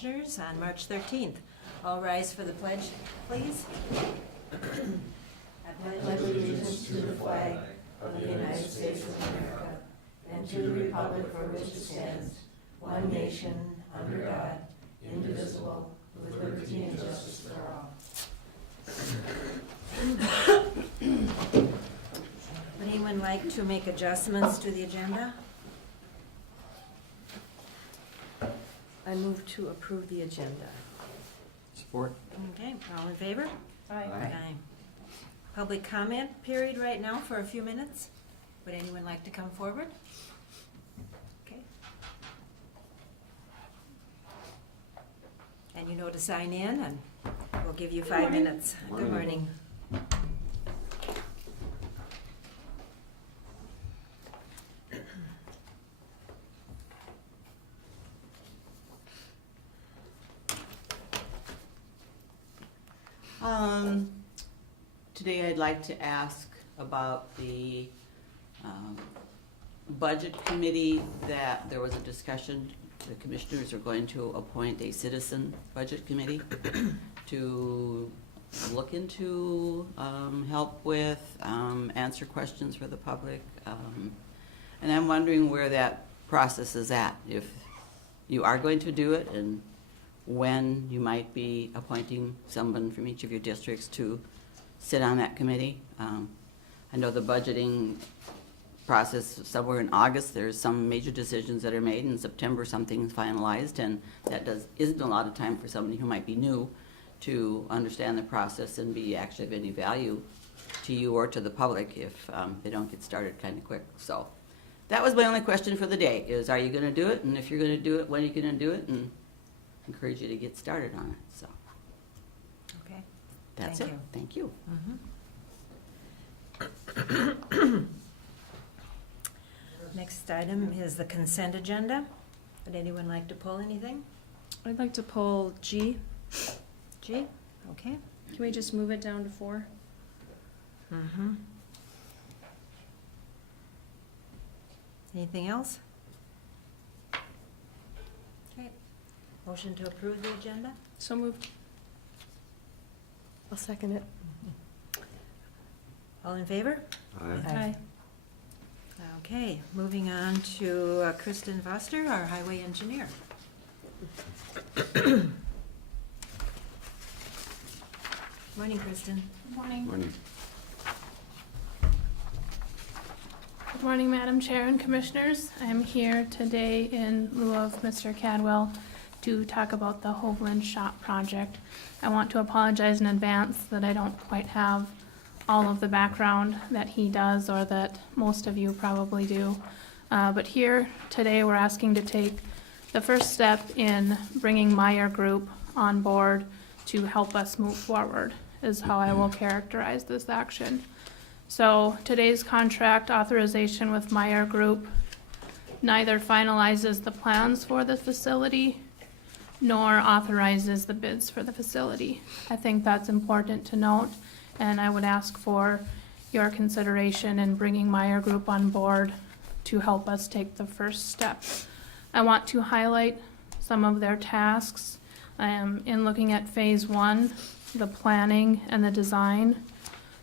Commissioners on March 13th. All rise for the pledge, please. I pledge allegiance to the flag of the United States of America and to the republic for which it stands, one nation, under God, indivisible, with liberty and justice for all. Would anyone like to make adjustments to the agenda? I move to approve the agenda. Support. Okay, all in favor? Aye. Public comment period right now for a few minutes. Would anyone like to come forward? Okay. And you know to sign in, and we'll give you 5 minutes. Good morning. Today I'd like to ask about the budget committee, that there was a discussion, the commissioners are going to appoint a citizen budget committee to look into, help with, answer questions for the public. And I'm wondering where that process is at, if you are going to do it, and when you might be appointing someone from each of your districts to sit on that committee. I know the budgeting process, somewhere in August, there's some major decisions that are made. In September, something's finalized, and that isn't a lot of time for somebody who might be new to understand the process and be actually of any value to you or to the public if they don't get started kind of quick. So that was my only question for the day, is are you going to do it? And if you're going to do it, when are you going to do it? And encourage you to get started on it. So Okay. that's Thank it. you. Thank you. Next item is the consent agenda. Would anyone like to pull anything? I'd like to pull G. G? Okay. Can we just move it down to 4? Mm-hmm. Anything else? Okay. Motion to approve the agenda? So moved. I'll second it. All in favor? Aye. Okay, moving on to Kristen Foster, our highway engineer. Morning, Kristen. Good morning. Morning. Good morning, Madam Chair and Commissioners. I'm here today in lieu of Mr. Cadwell to talk about the Hovland Shop project. I want to apologize in advance that I don't quite have all of the background that he does, or that most of you probably do. But here today we're asking to take the first step in bringing Meyer Group on board to help us move forward, is how I will characterize this action. So today's contract authorization with Meyer Group neither finalizes the plans for the facility nor authorizes the bids for the facility. I think that's important to note, and I would ask for your consideration in bringing Meyer Group on board to help us take the first step. I want to highlight some of their tasks. In looking at phase 1, the planning and the design.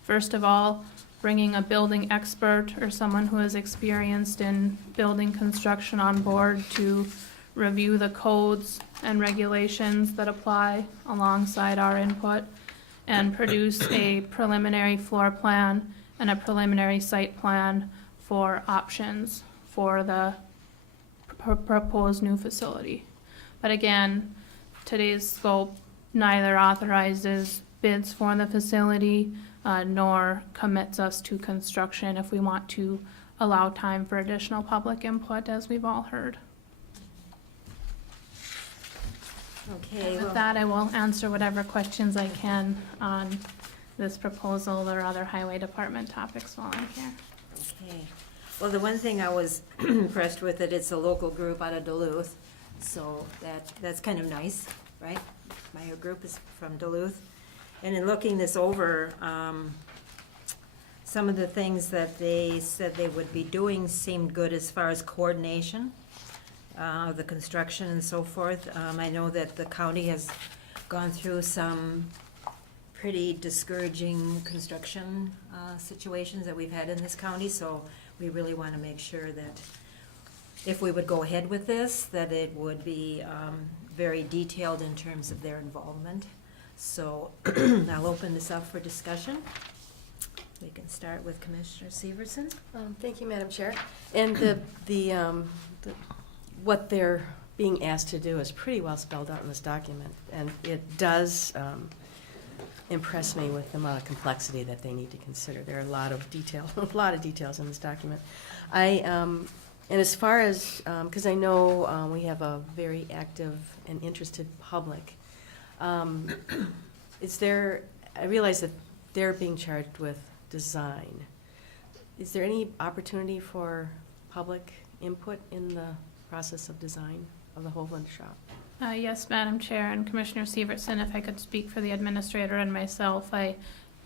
First of all, bringing a building expert or someone who is experienced in building construction on board to review the codes and regulations that apply alongside our input, and produce a preliminary floor plan and a preliminary site plan for options for the proposed new facility. But again, today's scope neither authorizes bids for the facility nor commits us to construction if we want to allow time for additional public input, as we've all heard. Okay, With well, that, I will answer whatever questions I can on this proposal or other highway department topics while I'm here. okay. Well, the one thing I was impressed with, that it's a local group out of Duluth, so that's kind of nice, right? Meyer Group is from Duluth. And in looking this over, some of the things that they said they would be doing seemed good as far as coordination. the construction and so forth. I know that the county has gone through some pretty discouraging construction situations that we've had in this county, so we really want to make sure that if we would go ahead with this, that it would be very detailed in terms of their involvement. So I'll open this up for discussion. We can start with Commissioner Severson. Thank you, Madam Chair. And what they're being asked to do is pretty well spelled out in this document, and it does impress me with the amount of complexity that they need to consider. There are a lot of details in this document. And as far as, because I know we have a very active and interested public, I realize that they're being charged with design. Is there any opportunity for public input in the process of design of the Hovland shop? Yes, Madam Chair and Commissioner Severson, if I could speak for the administrator and myself, I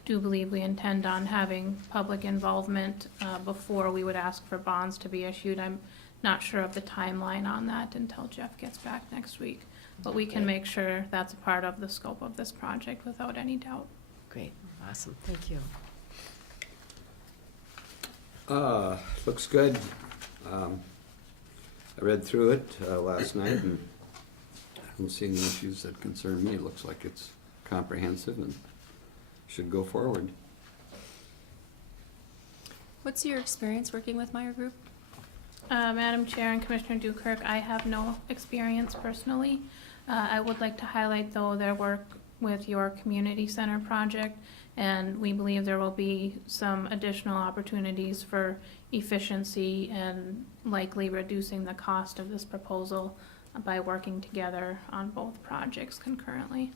do believe we intend on having public involvement before we would ask for bonds to be issued. I'm not sure of the timeline on that until Jeff gets back next week, but we can make sure that's a part of the scope of this project without any doubt. Great, awesome, thank you. Looks good. I read through it last night and I don't see any issues that concern me. It looks like it's comprehensive and should go forward. What's your experience working with Meyer Group? Madam Chair and Commissioner Dukirk, I have no experience personally. I would like to highlight, though, their work with your community center project, and we believe there will be some additional opportunities for efficiency and likely reducing the cost of this proposal by working together on both projects concurrently.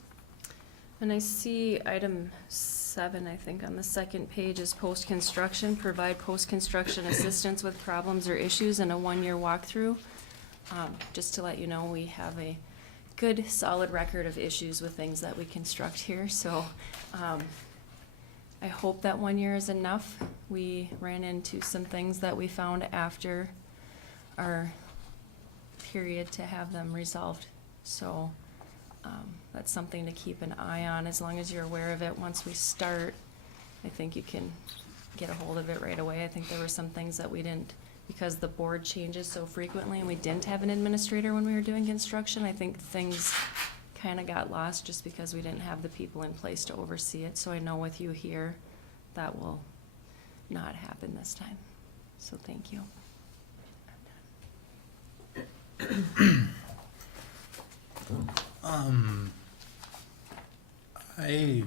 And I see item 7, I think, on the second page is post-construction, provide post-construction assistance with problems or issues in a 1-year walkthrough. Just to let you know, we have a good, solid record of issues with things that we construct here, so I hope that 1 year is enough. We ran into some things that we found after our period to have them resolved, so that's something to keep an eye on. As long as you're aware of it once we start, I think you can get a hold of it right away. I think there were some things that we didn't, because the board changes so frequently and we didn't have an administrator when we were doing construction, I think things kind of got lost just because we didn't have the people in place to oversee it. So I know with you here, that will not happen this time. So thank you. I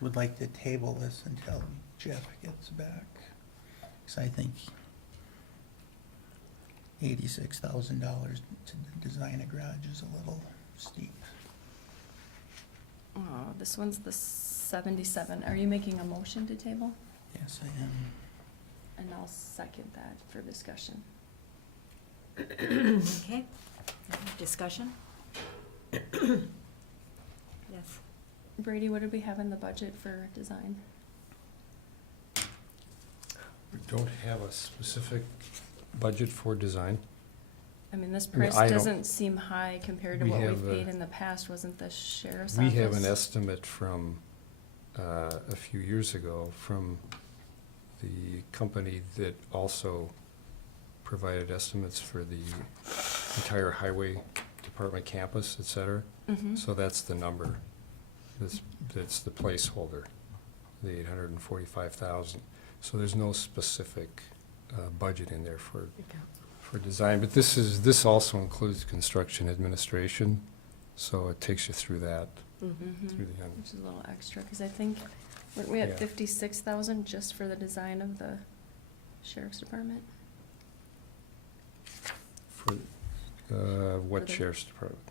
would like to table this until Jeff gets back, because I think $86,000 to design a garage is a little steep. Oh, this one's the 77. Are you making a motion to table? Yes, I am. And I'll second that for discussion. Okay, discussion? Yes. Brady, what did we have in the budget for design? We don't have a specific budget for design. I mean, this I mean, price I don't- doesn't seem high compared to We what we've have a- paid in the past, wasn't the sheriff's We office? have an estimate from a few years ago from the company that also provided estimates for the entire highway department campus, et cetera. Mhm. So that's the number. That's the placeholder, the 845,000. So there's no specific budget in there for design, but this also includes construction administration, so it takes you through that, Mhm. through the end. Which is a little extra, because I think, weren't we Yeah. at 56,000 just for the design of the sheriff's department? For, what For the- sheriff's department?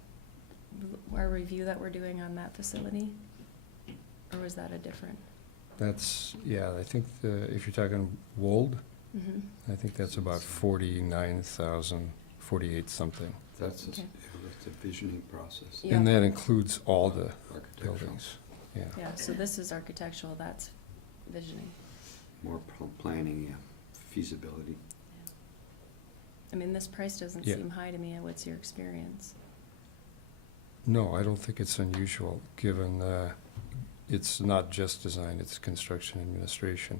Our review that we're doing on that facility? Or was that a different? That's, yeah, I think if you're talking Wold, Mhm. I think that's about 49,000, 48 something. That's Okay. a visioning process. Yeah. And that includes all the Architectural. buildings, yeah. Yeah, so this is architectural, that's visioning. More planning, yeah, feasibility. I mean, this price doesn't Yeah. seem high to me. What's your experience? No, I don't think it's unusual, given it's not just design, it's construction administration.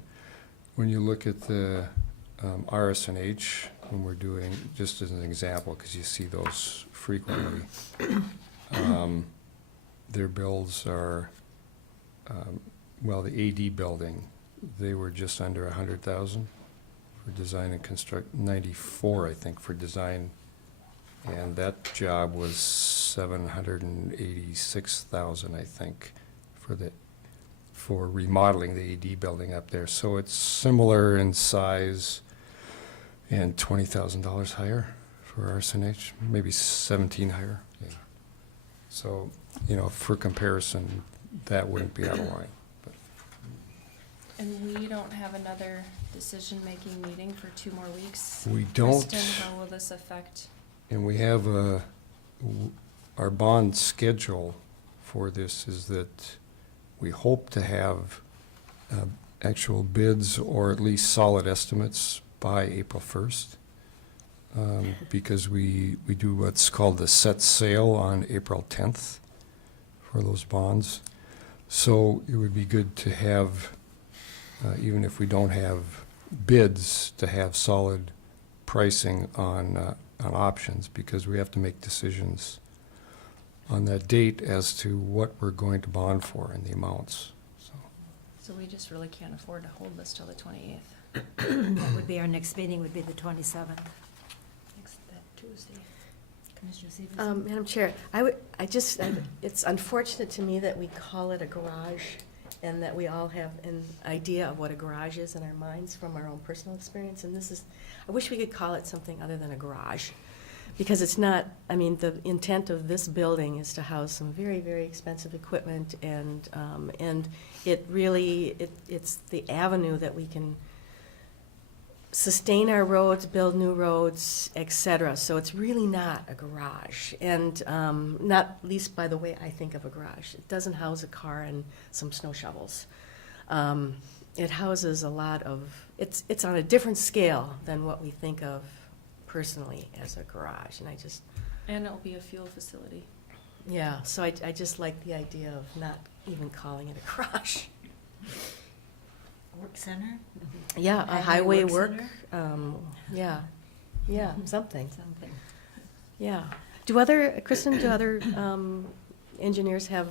When you look at the RS&H, when we're doing, just as an example, because you see those frequently, their bills are, well, the AD building, they were just under 100,000 for design and construct, 94, I think, for design. And that job was 786,000, I think, for remodeling the AD building up there. So it's similar in size and $20,000 higher for RS&H, maybe 17 higher. Yeah. So, you know, for comparison, that wouldn't be out of line. But And we don't have another decision-making meeting for 2 more weeks? we don't. Kristen, how will this affect? And we have our bond schedule for this is that we hope to have actual bids or at least solid estimates by April 1st. Because we do what's called the set sale on April 10th for those bonds. So it would be good to have, even if we don't have bids, to have solid pricing on options, because we have to make decisions on that date as to what we're going to bond for and the amounts. So we just really can't afford to hold this till the 28th, That would be, our next meeting would be the 27th. that Tuesday. Commissioner Stevenson? Madam Chair, it's unfortunate to me that we call it a garage and that we all have an idea of what a garage is in our minds from our own personal experience. And I wish we could call it something other than a garage. Because it's not, I mean, the intent of this building is to house some very, very expensive equipment, and it really, it's the avenue that we can sustain our roads, build new roads, et cetera. So it's really not a garage, and not least by the way I think of a garage. It doesn't house a car and some snow shovels. It houses a lot of, it's on a different scale than what we think of personally as a garage, and And it'll be a fuel facility. yeah, so I just like the idea of not even calling it a garage. Work center? Yeah, a Highway highway work work, center? yeah, something, Something. yeah. Kristen, do other engineers have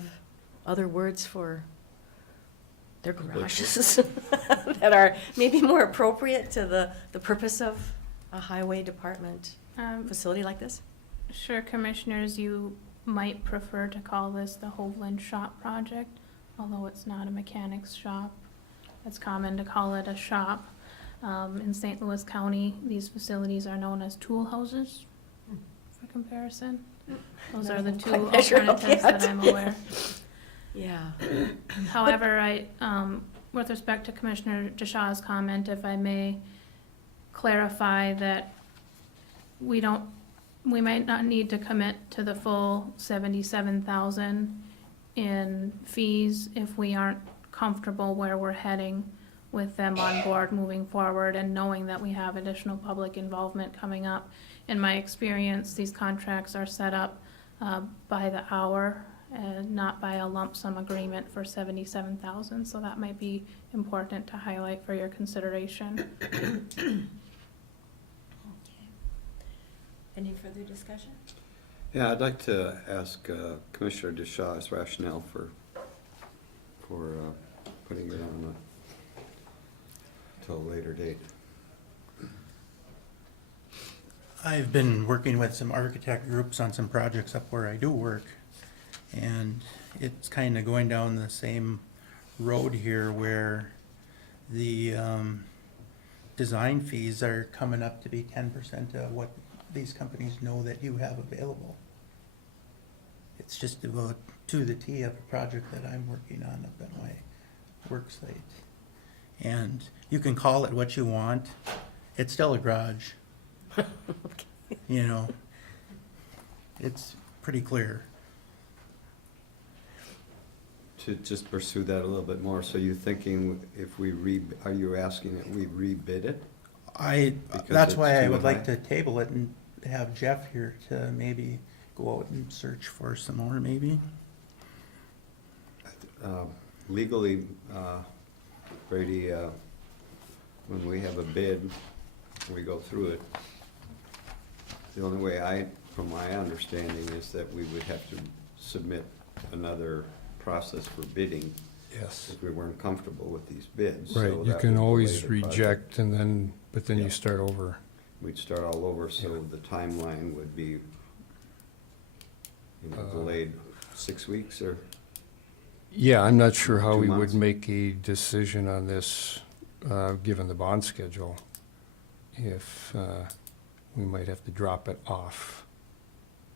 other words for their garages that are maybe more appropriate to the purpose of a highway department facility like this? Sure, Commissioners, you might prefer to call this the Hovland Shop Project, although it's not a mechanic's shop. It's common to call it a shop. In St. Louis County, these facilities are known as tool houses, for comparison. Those are the two Quite measurable alternatives yet. that I'm aware. Yeah. However, with respect to Commissioner DeShaw's comment, if I may clarify that we might not need to commit to the full 77,000 in fees if we aren't comfortable where we're heading with them on board moving forward and knowing that we have additional public involvement coming up. In my experience, these contracts are set up by the hour and not by a lump sum agreement for 77,000, so that might be important to highlight for your consideration. Okay. Any further discussion? Yeah, I'd like to ask Commissioner DeShaw's rationale for putting it on till a later date. I've been working with some architect groups on some projects up where I do work, and it's kind of going down the same road here where the design fees are coming up to be 10% of what these companies know that you have available. It's just about to the T of a project that I'm working on up at my work site. And you can call it what you want, it's still a garage. You know, it's pretty clear. To just pursue that a little bit more, so you're thinking if are you asking that we rebid it? Because That's it's why I too would like high? to table it and have Jeff here to maybe go out and search for some more, maybe. Legally, Brady, when we have a bid, we go through it. The only way from my understanding, is that we would have to submit another process for bidding Yes. if we weren't comfortable with these bids. Right, So you that can would always delay the project. reject and then, but then Yeah. you start over. We'd start all over, so Yeah. the timeline would be, delayed 6 weeks or, Yeah, I'm not sure how 2 we months? would make a decision on this, given the bond schedule. If, we might have to drop it off,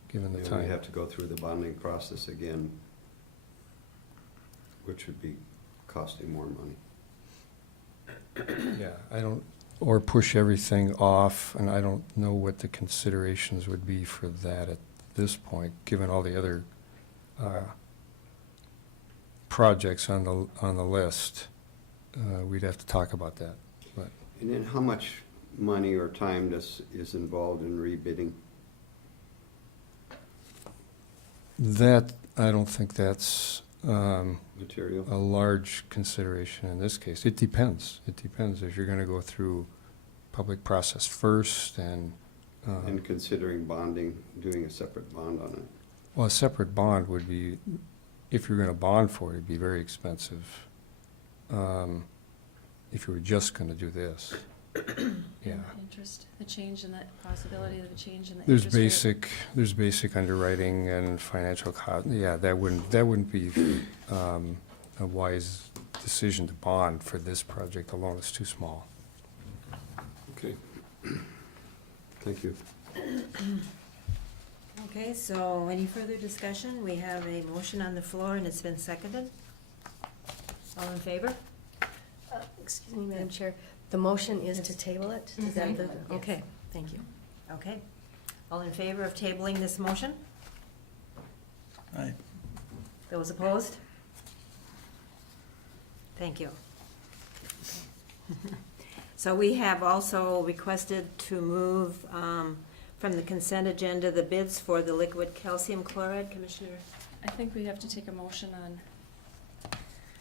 given the we'd time. have to go through the bonding process again, which would be costing more money. Yeah, I don't, or push everything off, and I don't know what the considerations would be for that at this point, given all the other projects on the list. We'd have to talk about that, but And then how much money or time is involved in rebidding? that, I don't think that's Material? a large consideration in this case. It depends. It depends if you're gonna go through public process first and, And considering bonding, doing a separate bond on it? well, a separate bond would be, if you're gonna bond for it, it'd be very expensive. If you were just gonna do this. Yeah. Interest, the change in that possibility of the change in the There's interest rate. there's basic underwriting and financial yeah, that wouldn't be, a wise decision to bond for this project alone. It's too small. Okay. Thank you. Okay, so any further discussion? We have a motion on the floor and it's been seconded. All in favor? Excuse me, Madam Chair, the motion is to table it? Is that the, Mhm. Yes. okay, thank you. Okay. All in favor of tabling this motion? Aye. Those opposed? Thank you. So we have also requested to move from the consent agenda the bids for the liquid calcium chloride, Commissioner. I think we have to take a motion on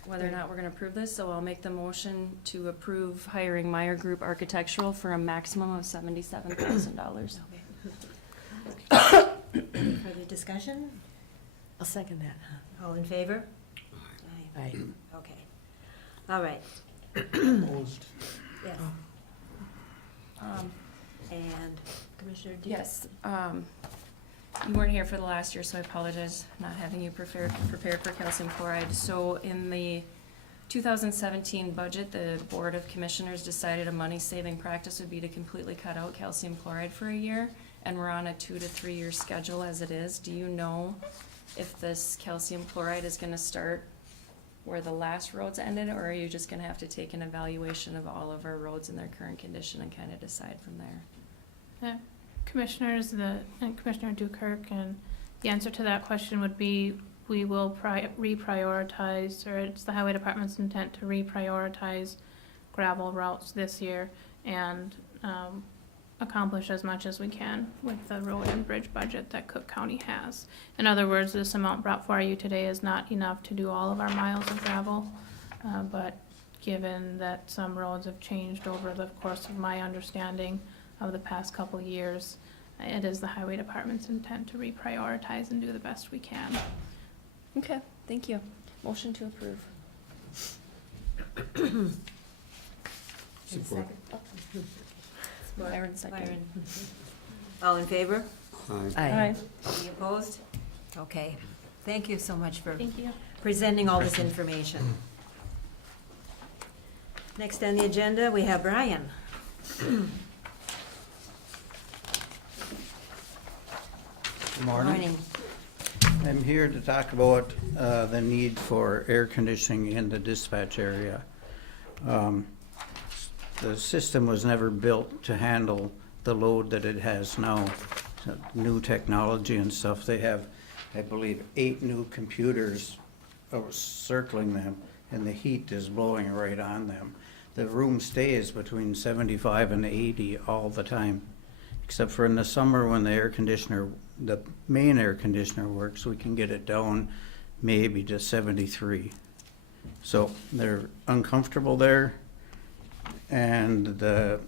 whether or not we're gonna approve this, so I'll make the motion to approve hiring Meyer Group Architectural for a maximum of $77,000. Any further discussion? I'll second that. All in favor? Aye. Okay. All right. Opposed. Yes. And Commissioner Duke? Yes, you weren't here for the last year, so I apologize not having you prepared for calcium chloride. So in the 2017 budget, the Board of Commissioners decided a money-saving practice would be to completely cut out calcium chloride for a year, and we're on a 2 to 3 year schedule as it is. Do you know if this calcium chloride is gonna start where the last roads ended, or are you just gonna have to take an evaluation of all of our roads in their current condition and kind of decide from there? Commissioners, and Commissioner Dukirk, and the answer to that question would be, we will reprioritize, or it's the Highway Department's intent to reprioritize gravel routes this year and accomplish as much as we can with the road and bridge budget that Cook County has. In other words, this amount brought for you today is not enough to do all of our miles of gravel, but given that some roads have changed over the course of my understanding of the past couple of years, it is the Highway Department's intent to reprioritize and do the best we can. Okay, thank you. Motion to approve. Support. Byron second. Byron. All in favor? Aye. Any opposed? Okay. Thank you so much for Thank you. presenting all this information. Next on the agenda, we have Brian. Good morning. I'm here to talk about the need for air conditioning in the dispatch area. The system was never built to handle the load that it has now. New technology and stuff. They have, I believe, 8 new computers circling them, and the heat is blowing right on them. the room stays between 75 and 80 all the time. Except for in the summer when the main air conditioner works, we can get it down maybe to 73. So they're uncomfortable there, and the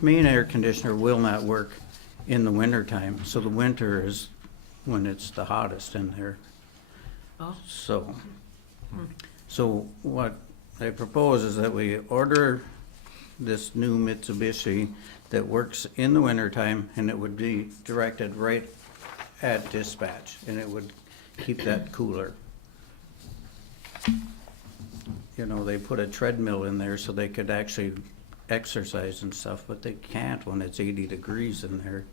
main air conditioner will not work in the winter time. So the winter is when it's the hottest in there. Oh. So what I propose is that we order this new Mitsubishi that works in the wintertime, and it would be directed right at dispatch, and it would keep that cooler. You know, they put a treadmill in there so they could actually exercise and stuff, but they can't when it's 80 degrees in there,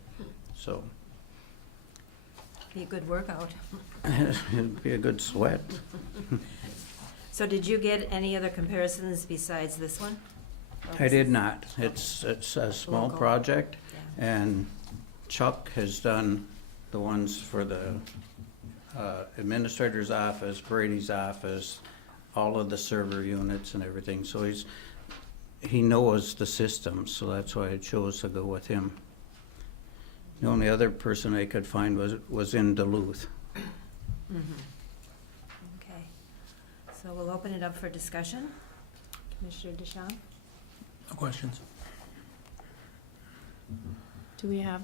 so. Be a good workout. It'd be a good sweat. So did you get any other comparisons besides this one? Or I was did this- not. It's a small Local. project, Yeah. and Chuck has done the ones for the administrator's office, Brady's office, all of the server units and everything, so he knows the system, so that's why I chose to go with him. The only other person I could find was in Duluth. Okay. So we'll open it up for discussion. Commissioner Deschamps? No questions. Do we have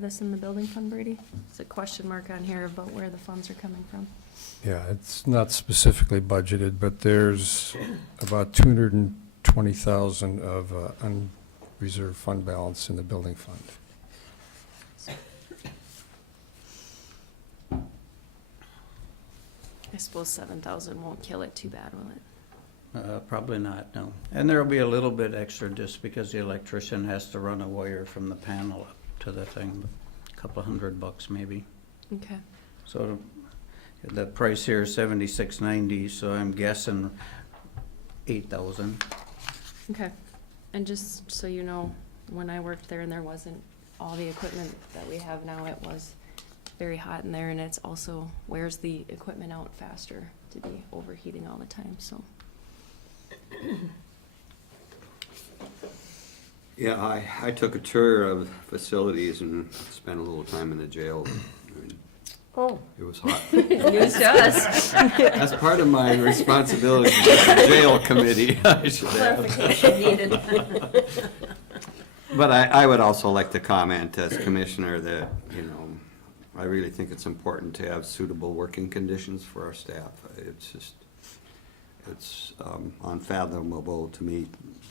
this in the building fund, Brady? There's a question mark on here about where the funds are coming from. Yeah, it's not specifically budgeted, but there's about 220,000 of unreserved fund balance in the building fund. I suppose 7,000 won't kill it too bad, will it? Probably not, no. And there'll be a little bit extra just because the electrician has to run a wire from the panel up to the thing, a couple $100 maybe. Okay. So the price here is $76.90, so I'm guessing 8,000. Okay. And just so you know, when I worked there and there wasn't all the equipment that we have now, it was very hot in there, and it's also wears the equipment out faster to be overheating all the time, so. Yeah, I took a tour of facilities and spent a little time in the jail. I mean, Oh. it was hot. News to us. As part of my responsibility with the jail committee, I should add. Clarification needed. But I would also like to comment as commissioner that, you know, I really think it's important to have suitable working conditions for our staff. It's unfathomable to me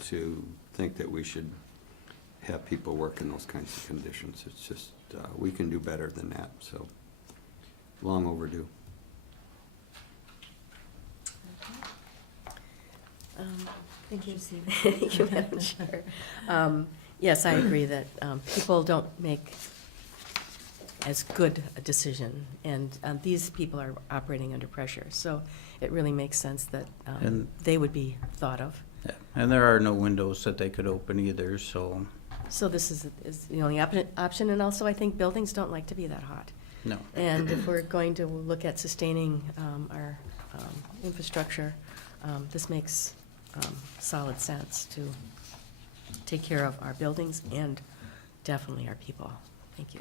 to think that we should have people work in those kinds of conditions. It's just, we can do better than that, so long overdue. Thank you. Thank you, Madam Chair. Yes, I agree that people don't make as good a decision, and these people are operating under pressure, so it really makes sense that And- they would be thought of. Yeah, and there are no windows that they could open either, so, So this is the only option, and also I think buildings don't like to be that hot. no. And if we're going to look at sustaining our infrastructure, this makes solid sense to take care of our buildings and definitely our people. Thank you.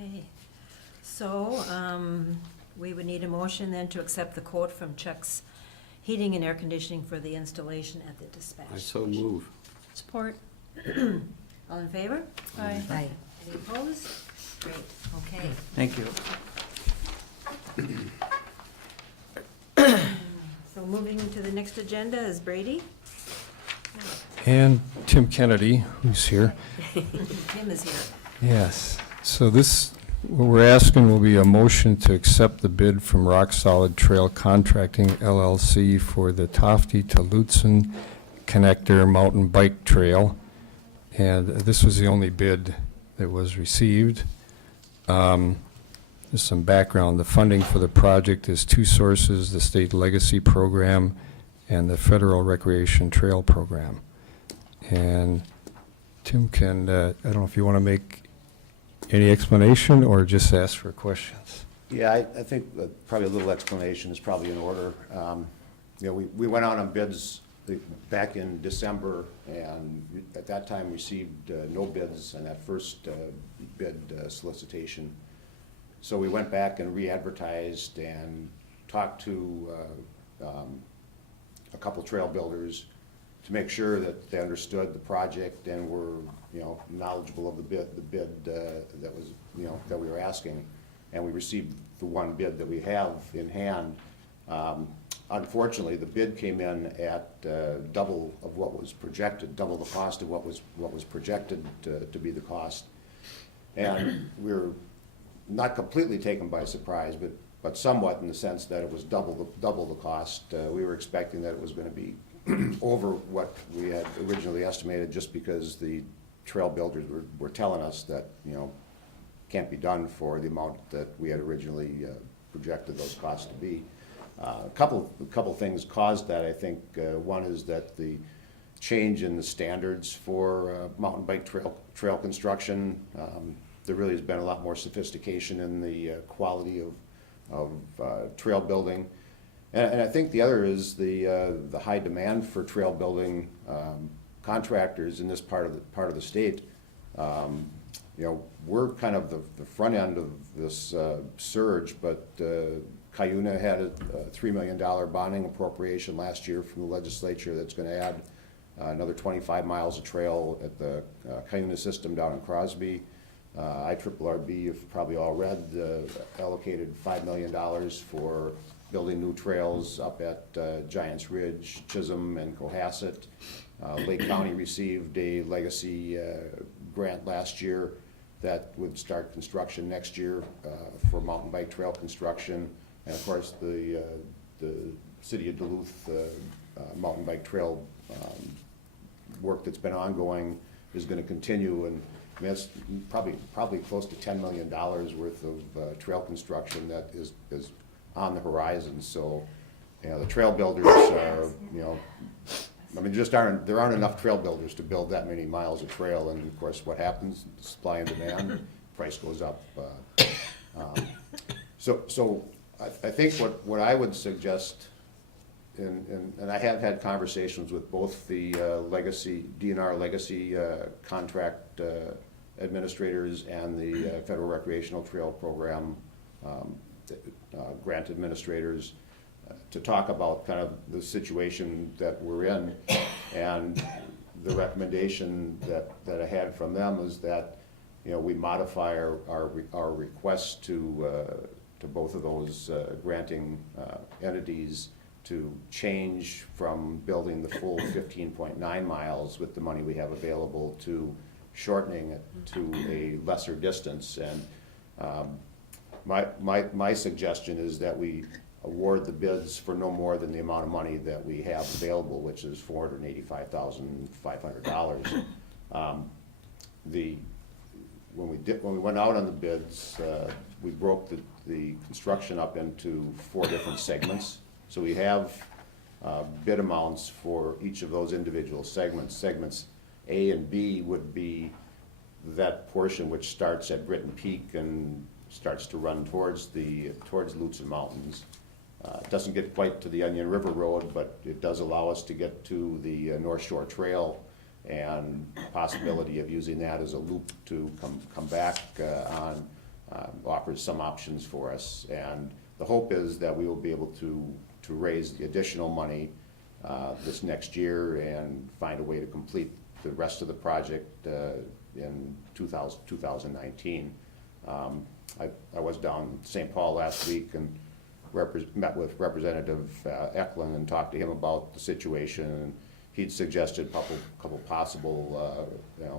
Okay. So, we would need a motion then to accept the quote from Chuck's Heating and Air Conditioning for the installation at the dispatch. I so move. Support. All in favor? Aye. Aye. Any opposed? Great, okay. Thank you. So moving to the next agenda is Brady. And Tim Kennedy, who's here. Tim is here. Yes. So this, what we're asking will be a motion to accept the bid from Rock Solid Trail Contracting LLC for the Tofty to Lutsen Connector Mountain Bike Trail. And this was the only bid that was received. Just some background. The funding for the project is two sources, the State Legacy Program and the Federal Recreation Trail Program. And Tim can, I don't know if you want to make any explanation or just ask for questions. Yeah, I think probably a little explanation is probably in order. we went out on bids back in December, and at that time received no bids on that first bid solicitation. So we went back and re-advertised and talked to a couple trail builders to make sure that they understood the project and were, knowledgeable of the bid that was, that we were asking. And we received the one bid that we have in hand. Unfortunately, the bid came in at double of what was projected, double the cost of what was projected to be the cost. And we were not completely taken by surprise, but somewhat in the sense that it was double the cost. We were expecting that it was going to be over what we had originally estimated, just because the trail builders were telling us that, can't be done for the amount that we had originally projected those costs to be. A couple things caused that, I think. One is that the change in the standards for mountain bike trail construction. There really has been a lot more sophistication in the quality of trail building. And I think the other is the high demand for trail building contractors in this part of the state. We're kind of the front end of this surge, but Cuyuna had a $3 million bonding appropriation last year from the legislature that's going to add another 25 miles of trail at the Cuyuna system down in Crosby. IRRB, you've probably all read, allocated $5 million for building new trails up at Giants Ridge, Chisholm, and Cohasset. Lake County received a legacy grant last year that would start construction next year for mountain bike trail construction. And of course, the city of Duluth mountain bike trail work that's been ongoing is going to continue, and I mean, that's probably close to $10 million worth of trail construction that is on the horizon. So, the trail builders are, I mean, there aren't enough trail builders to build that many miles of trail, and of course, what happens? Supply and demand, price goes up. So I think what I would suggest, and I have had conversations with both the DNR legacy contract administrators and the Federal Recreational Trail Program grant administrators to talk about kind of the situation that we're in. And the recommendation that I had from them is that, we modify our request to both of those granting entities to change from building the full 15.9 miles with the money we have available to shortening it to a lesser distance. And my suggestion is that we award the bids for no more than the amount of money that we have available, which is $485,500. When we went out on the bids, we broke the construction up into 4 different segments. So we have bid amounts for each of those individual segments. Segments A and B would be that portion which starts at Britton Peak and starts to run towards Lutsen Mountains. It doesn't get quite to the Onion River Road, but it does allow us to get to the North Shore Trail, and possibility of using that as a loop to come back on offers some options for us. And the hope is that we will be able to raise the additional money this next year and find a way to complete the rest of the project in 2019. I was down St. Paul last week and met with Representative Eklund and talked to him about the situation. And he'd suggested a couple possible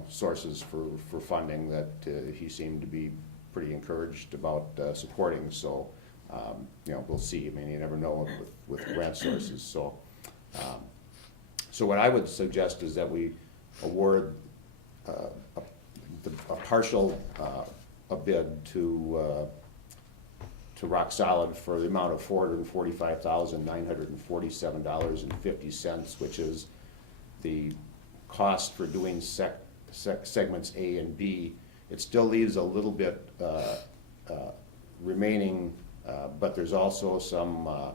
sources for funding that he seemed to be pretty encouraged about supporting. So we'll see. I mean, you never know with grant sources. So what I would suggest is that we award a partial a bid to Rock Solid for the amount of $445,947.50, which is the cost for doing segments A and B. It still leaves a little bit remaining, but there's also some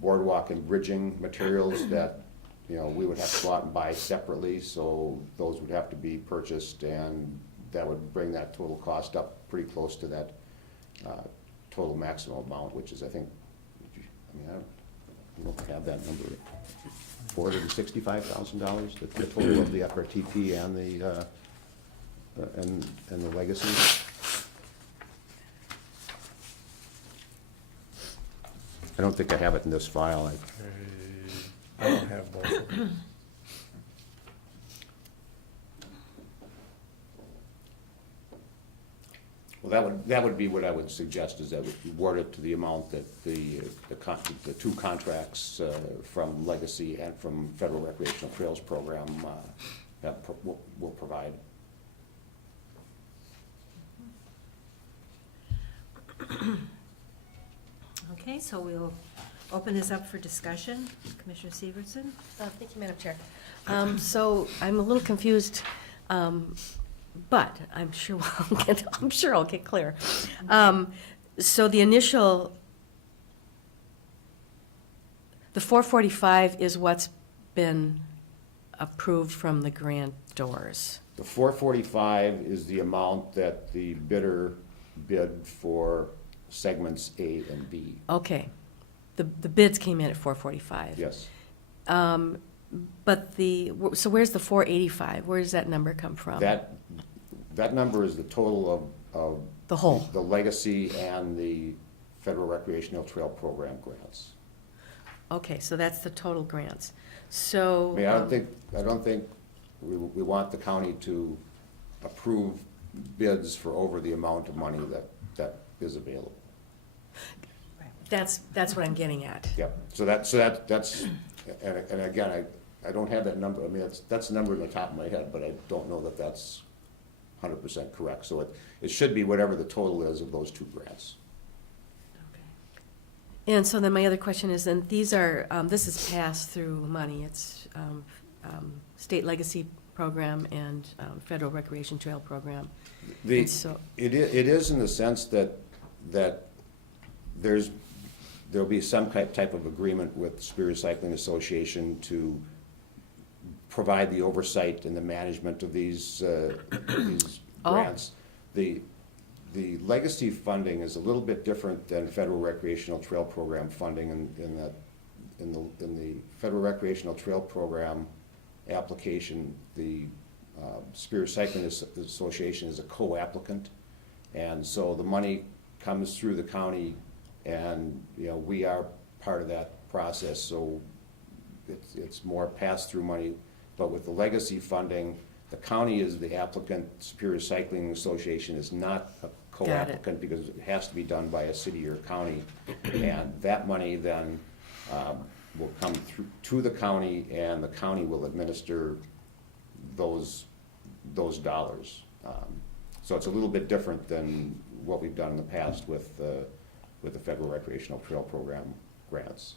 boardwalk and bridging materials that, you know, we would have to go out and buy separately, so those would have to be purchased, and that would bring that total cost up pretty close to that total maximum amount, which is, I think, I don't have that number, $465,000, the total of the FRTP and the legacy. I don't think I have it in this file. I don't have both of them. Well, that would be what I would suggest, is that we award it to the amount that the two contracts from Legacy and from Federal Recreational Trails Program will provide. Okay, so we'll open this up for discussion. Commissioner Severson? Thank you, Madam Chair. So I'm a little confused, but I'm sure I'll get clear. So the initial, the 445 is what's been approved from the grantors. The 445 is the amount that the bidder bid for segments A and B. Okay. The bids came in at 445. Yes. But so where's the 485? Where does that number come from? That number is the total of The whole? the Legacy and the Federal Recreational Trail Program grants. Okay, so that's the total grants. So. I mean, I don't think we want the county to approve bids for over the amount of money that is available. That's what I'm getting at. Yep, so that's, and again, I don't have that number, I mean, that's the number in the top of my head, but I don't know that that's 100% correct. So it should be whatever the total is of those two grants. And so then my other question is, then these are, this is pass-through money. It's State Legacy Program and Federal Recreation Trail Program. And so, It is in the sense that there'll be some type of agreement with the Superior Cycling Association to provide the oversight and the management of these grants. The legacy funding is a little bit different than Federal Recreational Trail Program funding in that in the Federal Recreational Trail Program application, the Superior Cycling Association is a co-applicant, and so the money comes through the county, and we are part of that process, so it's more pass-through money. But with the legacy funding, the county is the applicant, Superior Cycling Association is not a co-applicant because it has to be done by a city or county, and that money then will come through to the county, and the county will administer those dollars. So it's a little bit different than what we've done in the past with the Federal Recreational Trail Program grants.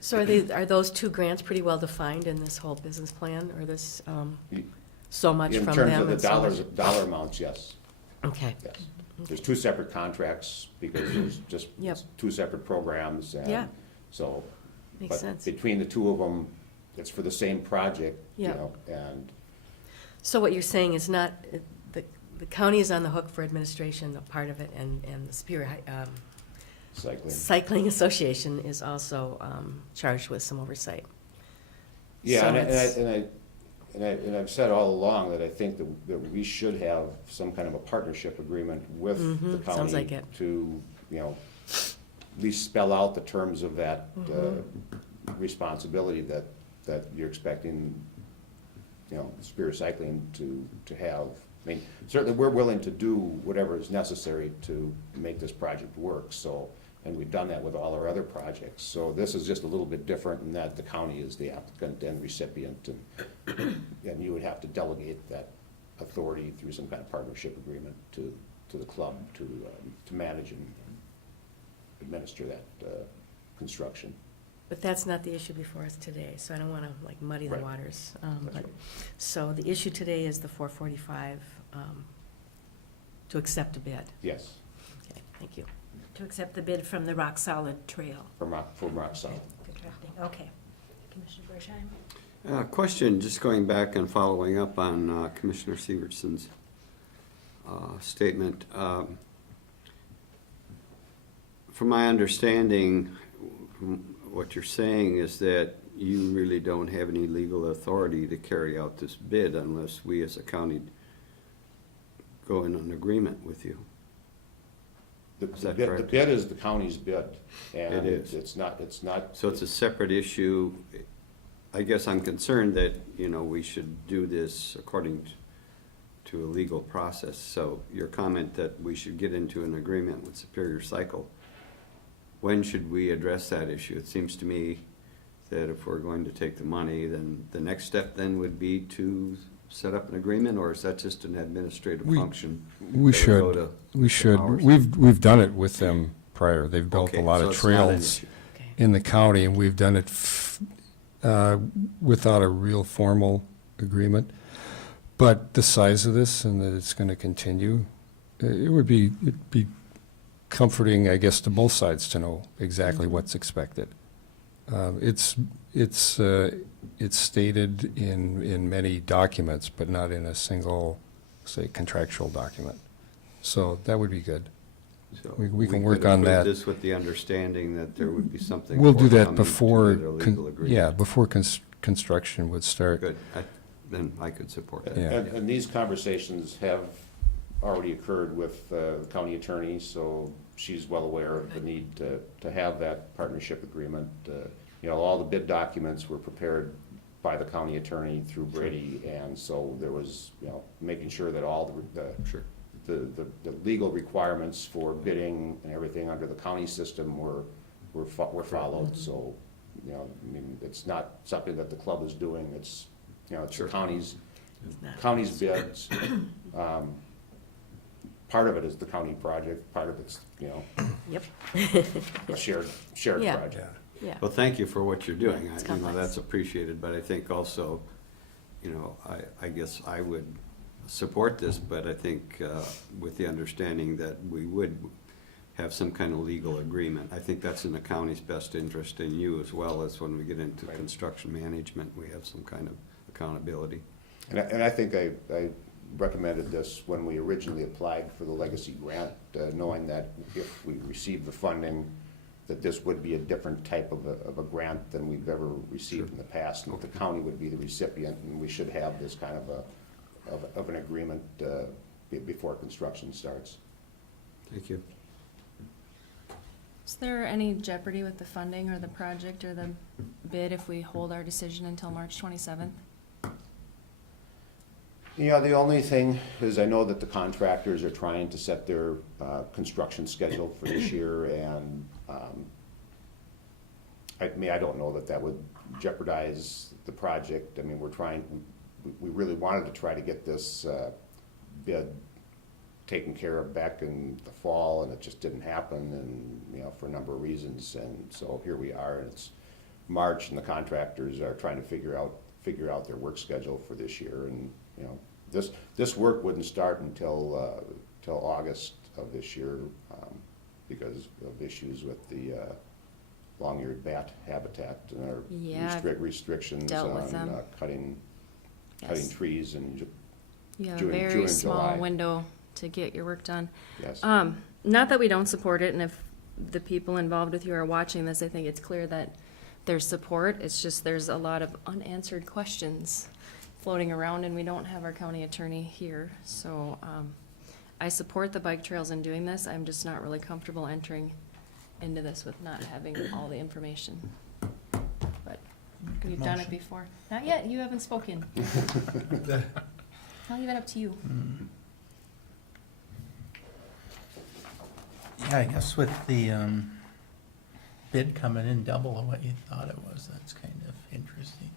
So are those two grants pretty well defined in this whole business plan, or this so much from them? In terms of the and so much- dollar amounts, yes. Okay. Yes. There's two separate contracts because there's just Yep. two separate programs, and Yeah. so. Makes but sense. between the two of them, it's for the same project, Yeah. and So what you're saying is not, the county is on the hook for administration, a part of it, and the Superior cycling. Cycling Association is also charged with some oversight. Yeah, So and it's- I've said all along that I think that we should have some kind of a partnership agreement with the county. Sounds like it. To, at least spell out the terms of that responsibility that you're expecting, Superior Cycling to have. I mean, certainly we're willing to do whatever is necessary to make this project work, so, and we've done that with all our other projects. So this is just a little bit different in that the county is the applicant and recipient, and you would have to delegate that authority through some kind of partnership agreement to the club to manage and administer that construction. But that's not the issue before us today, so I don't want to muddy the Right. waters. That's right. So the issue today is the 445 to accept a bid. Yes, Okay, thank you. To accept the bid from the Rock Solid Trail. from Rock Solid. Okay. Commissioner Bershheim? Question, just going back and following up on Commissioner Severson's statement. From my understanding, what you're saying is that you really don't have any legal authority to carry out this bid unless we as a county go in an agreement with you. Is that The correct? bid is the county's bid. And It is. It's not. So it's a separate issue. I guess I'm concerned that, we should do this according to a legal process. So your comment that we should get into an agreement with Superior Cycle, when should we address that issue? It seems to me that if we're going to take the money, then the next step then would be to set up an agreement, or is that just an administrative function? We that would go should, to we should. powers? We've done it with them prior. They've built a Okay, lot so of it's not an trails issue. Okay. in the county, and we've done it without a real formal agreement. But the size of this and that it's going to continue, it'd be comforting, I guess, to both sides to know exactly what's expected. It's stated in many documents, but not in a single, say, contractual document. So that would be good. So We can could work on approve that. this with the understanding that there would be something. We'll do that forthcoming to before, get a legal agreement. yeah, before construction would start. Good, then I could support that. Yeah. And these conversations have already occurred with the county attorney, so she's well aware of the need to have that partnership agreement. All the bid documents were prepared by the county attorney through Brady, and so there was, making sure that all Sure. the legal requirements for bidding and everything under the county system were followed. So, it's not something that the club is doing. It's, it's Sure. the county's Not- bids. Part of it is the county project, part of it's, Yep. a shared Yeah. project. Yeah. Well, thank you for what you're doing. It's I- complex. That's appreciated, but I think also, I guess I would support this, but I think with the understanding that we would have some kind of legal agreement. I think that's in the county's best interest, and you as well, as when we get into Right. construction management, we have some kind of accountability. And I think I recommended this when we originally applied for the legacy grant, knowing that if we received the funding, that this would be a different type of a grant than we've ever received in the past, and that the county would be the recipient, and we should have this kind of an agreement before construction starts. Thank you. Is there any jeopardy with the funding or the project or the bid if we hold our decision until March 27th? Yeah, the only thing is I know that the contractors are trying to set their construction schedule for this year, and I don't know that would jeopardize the project. I mean, we really wanted to try to get this bid taken care of back in the fall, and it just didn't happen, and, for a number of reasons, and so here we are, and it's March, and the contractors are trying to figure out their work schedule for this year, and, this work wouldn't start until August of this year, because of issues with the long-eared bat habitat and our Yeah, restrictions dealt with on them. cutting Yes. trees and You have June- a very June and small July. window to get your work done. yes. Not that we don't support it, and if the people involved with you are watching this, I think it's clear that there's support. It's just there's a lot of unanswered questions floating around, and we don't have our county attorney here. So I support the bike trails in doing this. I'm just not really comfortable entering into this with not having all the information. But we've done it Motion. before. Not yet, you haven't spoken. I'll leave it up to you. Yeah, I guess with the bid coming in double of what you thought it was, that's kind of interesting.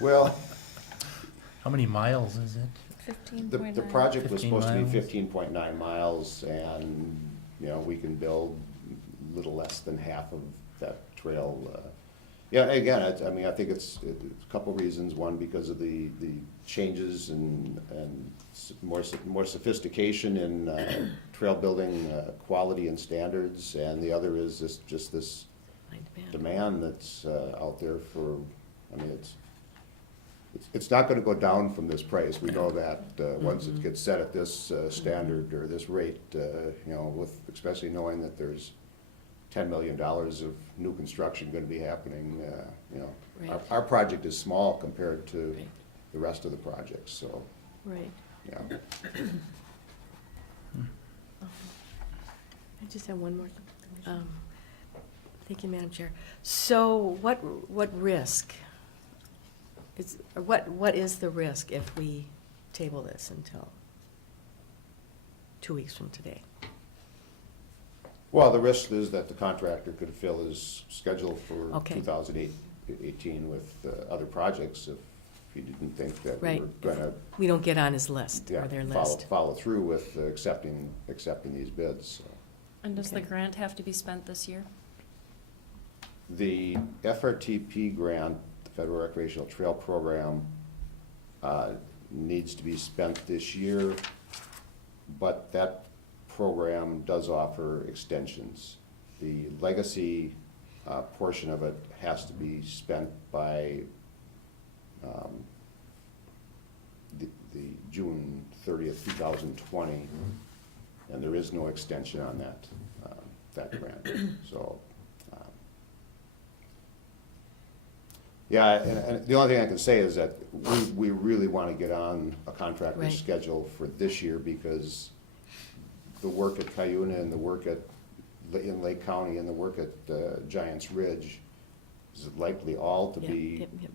Well, How many miles is it? 15.9. the project was 15 supposed to be miles. 15.9 miles, and, we can build a little less than half of that trail. Yeah, again, I think it's a couple reasons. One, because of the changes and more sophistication in trail building quality and standards, and the other is just this demand that's out there for, I mean, it's not gonna go down from this price. We know that, once it gets set at this standard or this rate, you know, with, especially knowing that there's $10 million of new construction gonna be happening, you know. Right. Our project is small compared to Right. the rest of the projects, so, Right. yeah. I just have one more. Thank you, Madam Chair. So what risk? What is the risk if we table this until 2 weeks from today? Well, the risk is that the contractor could fill his schedule for Okay. 2018 with other projects if he didn't think that we Right. were gonna, We don't get on his list yeah, or their follow, list. follow through with accepting these bids, so. And does the Okay. grant have to be spent this year? The FRTP grant, the Federal Recreational Trail Program, needs to be spent this year, but that program does offer extensions. The legacy portion of it has to be spent by the June 30th, 2020, and there is no extension on that grant. So, yeah, and the only thing I can say is that we really want to get on a contractor's Right. schedule for this year because the work at Cuyuna and the work in Lake County and the work at Giants Ridge is likely all to Yep, be yep.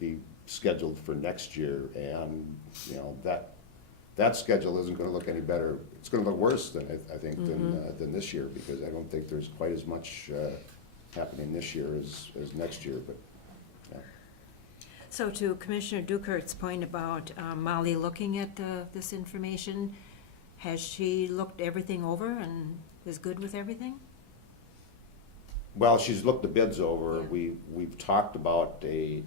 be scheduled for next year, and, you know, that schedule isn't gonna look any better. It's gonna look worse than, I think, than this year, because I don't think there's quite as much happening this year as next year, but, yeah. So to Commissioner Dukert's point about Molly looking at this information, has she looked everything over and is good with everything? Well, she's looked the bids over. Yeah. We've talked about an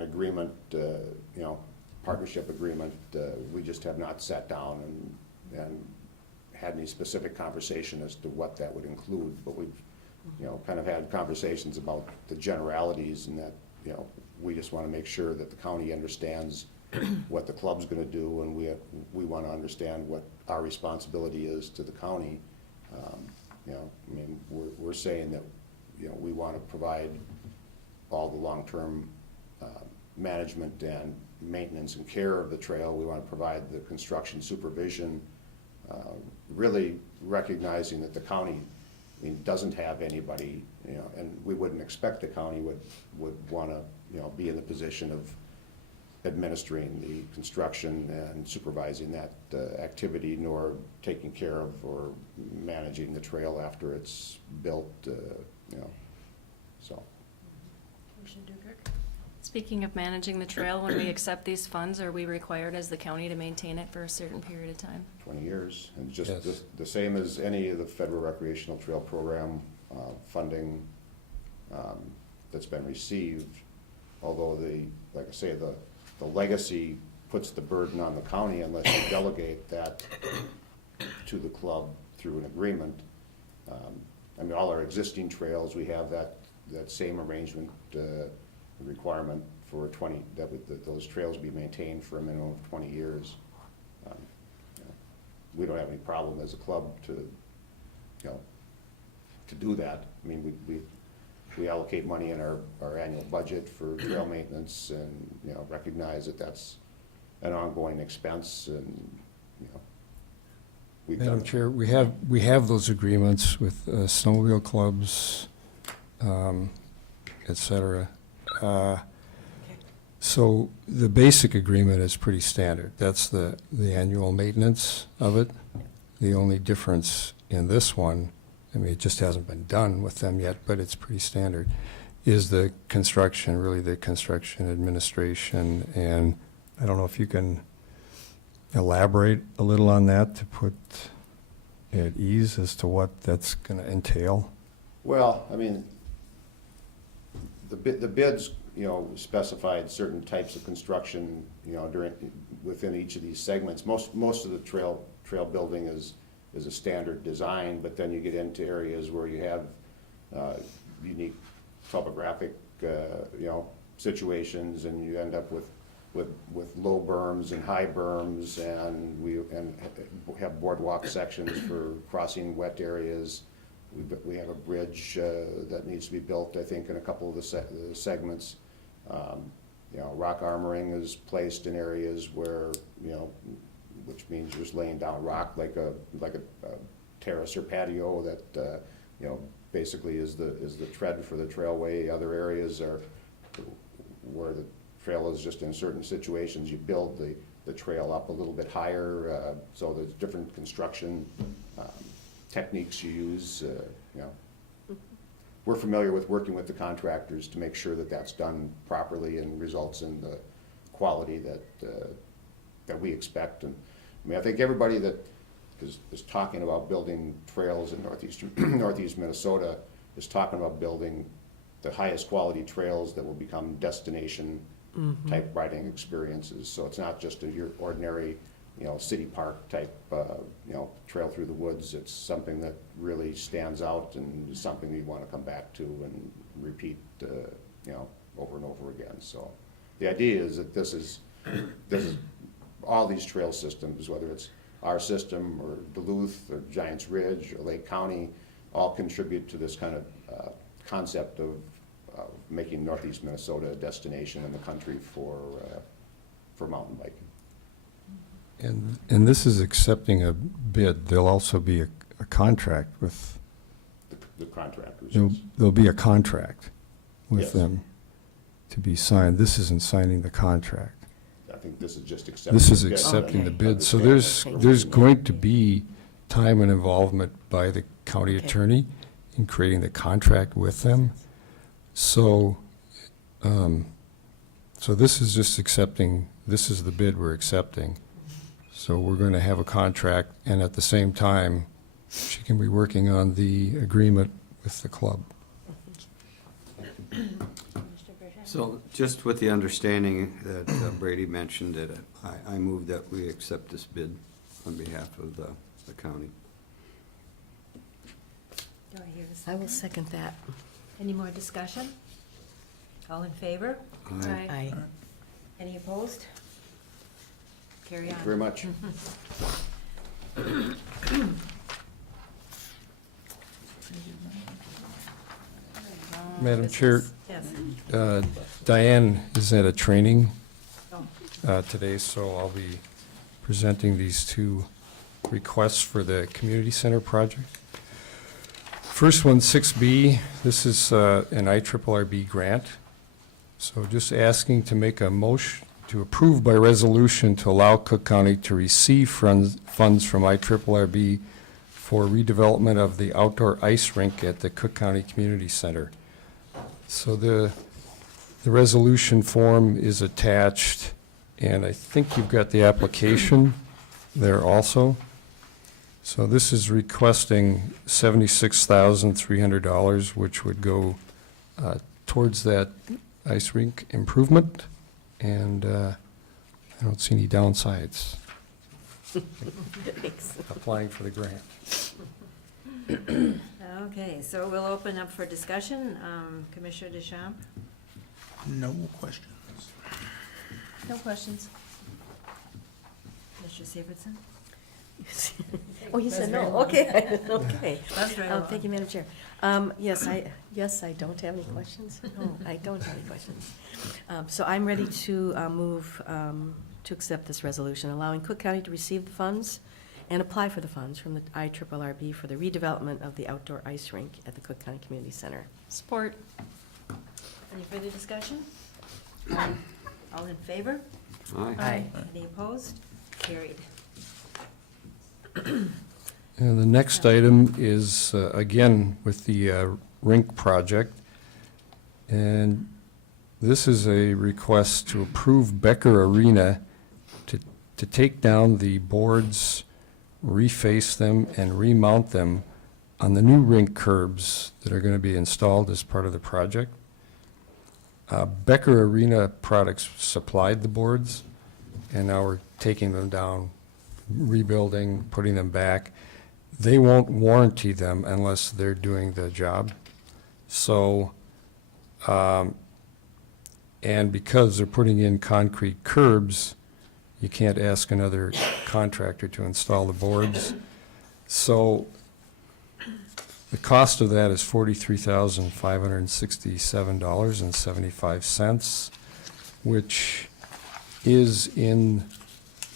agreement, you know, partnership agreement. We just have not sat down and had any specific conversation as to what that would include. But we've, you know, kind of had conversations about the generalities, and that, you know, we just want to make sure that the county understands what the club's gonna do, and we want to understand what our responsibility is to the county. You know, I mean, we're saying that, you know, we want to provide all the long-term management and maintenance and care of the trail. We want to provide the construction supervision, really recognizing that the county, I mean, doesn't have anybody, you know, and we wouldn't expect the county would want to, you know, be in the position of administering the construction and supervising that activity, nor taking care of or managing the trail after it's built, you know, so. Speaking of managing the trail, when we accept these funds, are we required as the county to maintain it for a certain period of time? 20 years, and just Yes. the same as any of the Federal Recreational Trail Program funding that's been received, although like I say, the legacy puts the burden on the county unless you delegate that to the club through an agreement. I mean, all our existing trails, we have that same arrangement requirement for that those trails be maintained for a minimum of 20 years. You know, we don't have any problem as a club to, you know, to do that. I mean, we allocate money in our annual budget for trail maintenance, and, you know, recognize that that's an ongoing expense, and, you know, we've Madam done. Chair, we have those agreements with snowmobile clubs, et cetera. So the basic agreement is pretty standard. That's the annual maintenance of it. The only difference in this one, I mean, it just hasn't been done with them yet, but it's pretty standard, is the construction, really the construction administration. And I don't know if you can elaborate a little on that to put at ease as to what that's going to entail. Well, I mean, the bids, you know, specified certain types of construction, you know, within each of these segments. Most of the trail building is as a standard design, but then you get into areas where you have unique topographic, situations, and you end up with low berms and high berms, and we have boardwalk sections for crossing wet areas. We have a bridge that needs to be built, I think, in a couple of the segments. Rock armoring is placed in areas where, which means just laying down rock like a terrace or patio that, basically is the tread for the trailway. Other areas are where the trail is just in certain situations, you build the trail up a little bit higher, so there's different construction techniques you use. We're familiar with working with the contractors to make sure that that's done properly and results in the quality that we expect. And I think everybody that is talking about building trails in northeast Minnesota is talking about building the highest quality trails that will become destination type riding experiences. So it's not just your ordinary, city park type, trail through the woods. It's something that really stands out and is something you want to come back to and repeat, over and over again. So the idea is that this is all these trail systems, whether it's our system or Duluth or Giants Ridge or Lake County, all contribute to this kind of concept of making northeast Minnesota a destination in the country for mountain biking. And this is accepting a bid. There'll also be a contract with, The contractors. there'll be a contract with Yes. them to be signed. This isn't signing the contract. I think this is just accepting. This is the bid. accepting the Okay. bid. So Understand. there's going to be time and involvement by the county Okay. attorney in creating the contract with them. So, so this is just accepting, this is the bid we're accepting. So we're going to have a contract, and at the same time, she can be working on the agreement with the club. So just with the understanding that Brady mentioned, that I move that we accept this bid on behalf of the county. Do I hear a I second? will second that. Any more discussion? All in favor? Aye. Aye. Any opposed? Carry on. Thank you very much. Madam Chair, Yes. Diane is at a training today, so I'll be presenting these two requests for the community center project. First one, 6B, this is an IRRB grant. So just asking to make a motion to approve by resolution to allow Cook County to receive funds from IRRB for redevelopment of the outdoor ice rink at the Cook County Community Center. So the resolution form is attached, and I think you've got the application there also. So this is requesting $76,300, which would go towards that ice rink improvement, and I don't see any downsides applying for the grant. Okay, so we'll open up for discussion. Commissioner Deschamps? No questions. No questions. Mr. Severson? Oh, you said no, okay, okay. That's right. Thank you, Madam Chair. Yes, I don't have any questions. No, I don't have any questions. So I'm ready to move to accept this resolution, allowing Cook County to receive the funds and apply for the funds from the IRRB for the redevelopment of the outdoor ice rink at the Cook County Community Center. Support. Any further discussion? All in favor? Aye. Any opposed? Carried. And the next item is, again, with the rink project. And this is a request to approve Becker Arena to take down the boards, reface them, and remount them on the new rink curbs that are going to be installed as part of the project. Becker Arena Products supplied the boards, and now we're taking them down, rebuilding, putting them back. they won't warranty them unless they're doing the job. So, and because they're putting in concrete curbs, you can't ask another contractor to install the boards. So the cost of that is $43,567.75, which is in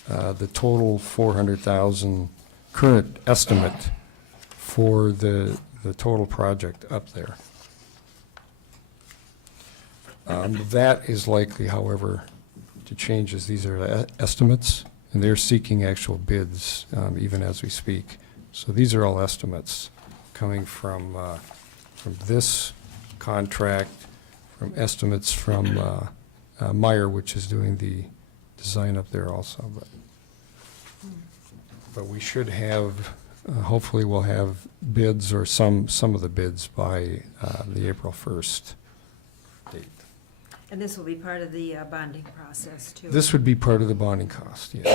the total 400,000 current estimate for the total project up there. That is likely, however, to change, as these are estimates, and they're seeking actual bids even as we speak. So these are all estimates coming from this contract, from estimates from Marais, which is doing the design up there also. But we should have, hopefully we'll have bids, or some of the bids by the April 1st date. And this will be part of the bonding process, too? This would be part of the bonding cost, yes.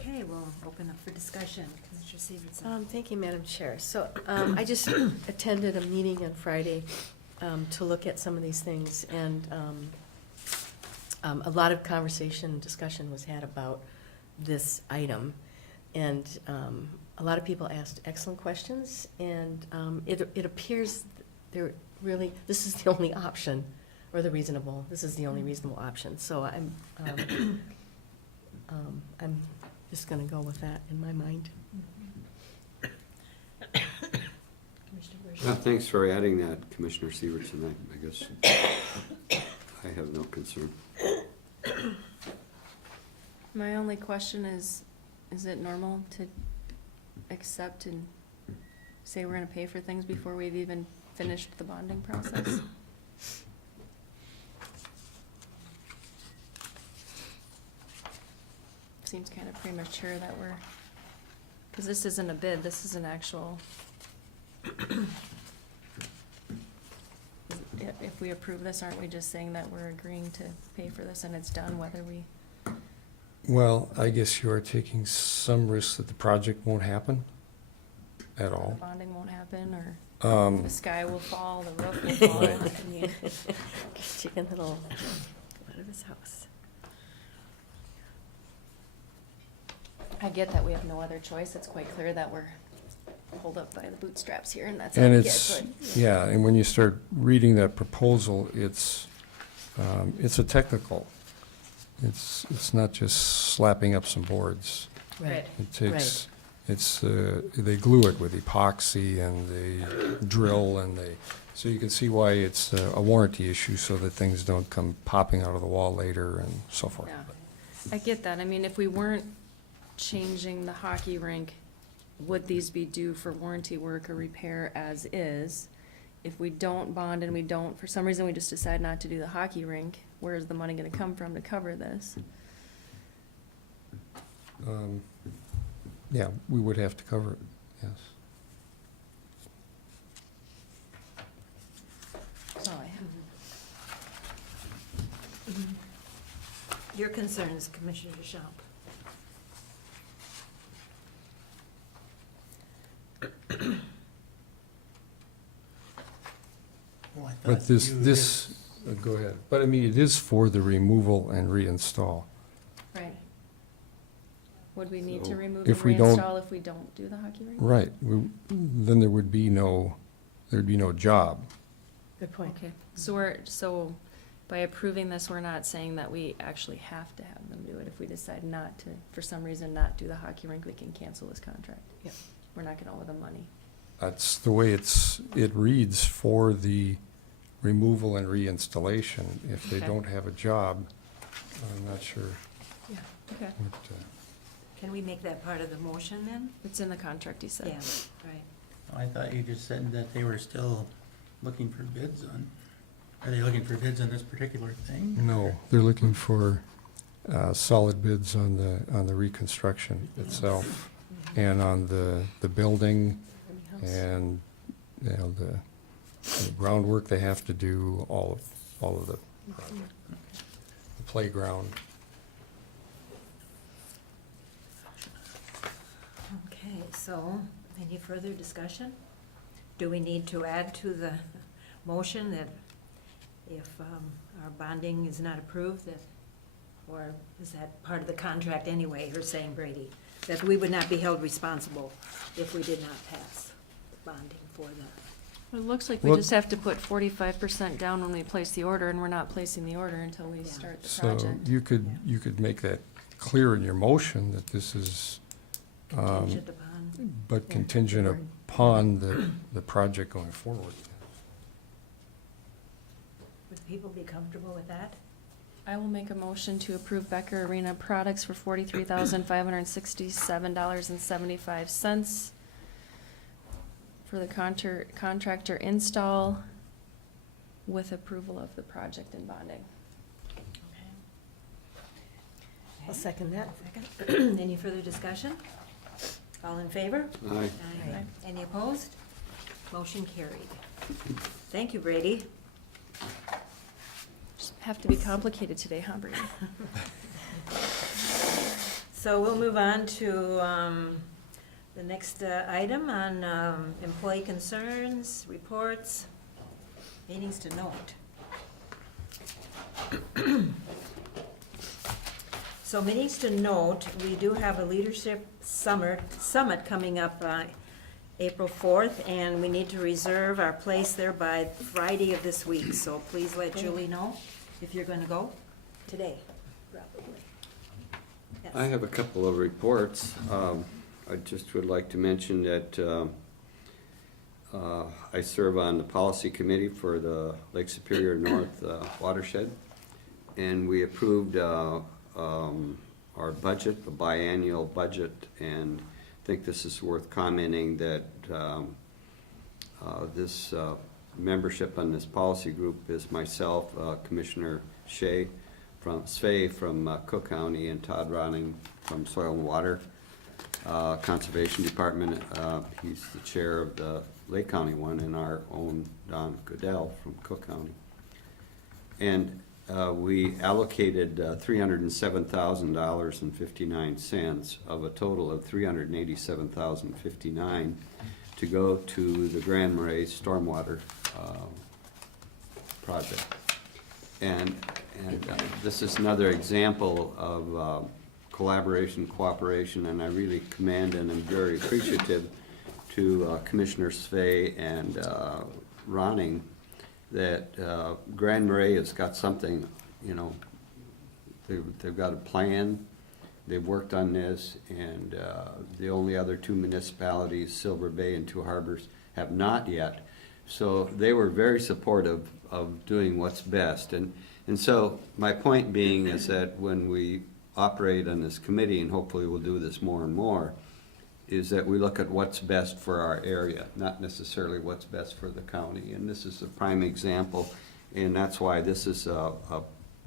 Okay, we'll open up for discussion. Commissioner Severson. Thank you, Madam Chair. So I just attended a meeting on Friday to look at some of these things, and a lot of conversation and discussion was had about this item. And a lot of people asked excellent questions, and it appears there really, this is the only option, or this is the only reasonable option. So I'm just gonna go with that in my mind. Thanks for adding that, Commissioner Severson. I guess I have no concern. My only question is it normal to accept and say we're gonna pay for things before we've even finished the bonding process? Seems kind of premature that we're, because this isn't a bid, this is an actual, if we approve this, aren't we just saying that we're agreeing to pay for this and it's done, whether we? Well, I guess you are taking some risks that the project won't happen at The all. bonding won't happen, or the sky will fall, the roof will fall. Right. I mean, Chicken little, go out of his house. I get that we have no other choice. It's quite clear that we're pulled up by the bootstraps here, and that's And how we it's, get, but. yeah, and when you start reading that proposal, it's a technical. It's not just slapping up some boards. Right. It takes, they glue it with epoxy and they drill and so you can see why it's a warranty issue, so that things don't come popping out of the wall later and so forth. Yeah. I get that. I mean, if we weren't changing the hockey rink, would these be due for warranty work or repair as is? If we don't bond and we don't, for some reason, we just decide not to do the hockey rink, where is the money gonna come from to cover this? Yeah, we would have to cover it, yes. That's all I have. Your concerns, Commissioner Deschamps. Well, I But thought this, go ahead, but I mean, it is for the removal and reinstall. Right. Would we need to So, remove and if we don't- reinstall if we don't do the hockey rink? Right, then there'd be no job. Good point. Okay, so by approving this, we're not saying that we actually have to have them do it. If we decide not to, for some reason, not do the hockey rink, we can cancel this contract. Yep. We're not gonna owe them money. That's the way it reads for the removal and reinstallation. If they Okay. don't have a job, I'm not sure Yeah. Okay. what, Can we make that part of the motion then? It's in the contract, he said. Yeah, right. I thought you just said that they were still looking for bids on, are they looking for bids on this particular thing? no, they're looking for solid bids on the reconstruction itself and on the building and, you know, the groundwork they have to do, all of the playground. Okay. Okay, so any further discussion? Do we need to add to the motion that if our bonding is not approved, that, or is that part of the contract anyway, you're saying, Brady, that we would not be held responsible if we did not pass bonding for that? It looks like we Well- just have to put 45% down when we place the order, and we're not placing the order until we Yeah. start the So project. you could make that clear in your motion that this is, Contingent upon, but Yeah. contingent upon the project going forward. would people be comfortable with that? I will make a motion to approve Becker Arena Products for $43,567.75 for the contractor install with approval of the project and bonding. I'll second that. Second. Any further discussion? All in favor? Aye. Aye. Any opposed? Motion carried. Thank you, Brady. Just have to be complicated today, huh, Brady? So we'll move on to the next item on employee concerns, reports, meetings to note. So meetings to note, we do have a leadership summit coming up April 4th, and we need to reserve our place there by Friday of this week. So please let Julie know if you're going to go today, probably. Yes. I have a couple of reports. I just would like to mention that I serve on the policy committee for the Lake Superior North watershed, and we approved our budget, the biannual budget, and I think this is worth commenting that this membership on this policy group is myself, Commissioner Shea from Cook County, and Todd Ronning from Soil and Water Conservation Department. He's the chair of the Lake County one, and our own Don Goodell from Cook County. And we allocated $307,000.59 of a total of $387,059 to go to the Grand Marais Stormwater project. And this is another example of collaboration, cooperation, and I really commend and am very appreciative to Commissioners Svay and Ronning that Grand Marais has got something, you know, they've got a plan, they've worked on this, and the only other two municipalities, Silver Bay and Two Harbors, have not yet. So they were very supportive of doing what's best. And so my point being is that when we operate on this committee, and hopefully we'll do this more and more, is that we look at what's best for our area, not necessarily what's best for the county. And this is a prime example, and that's why this is a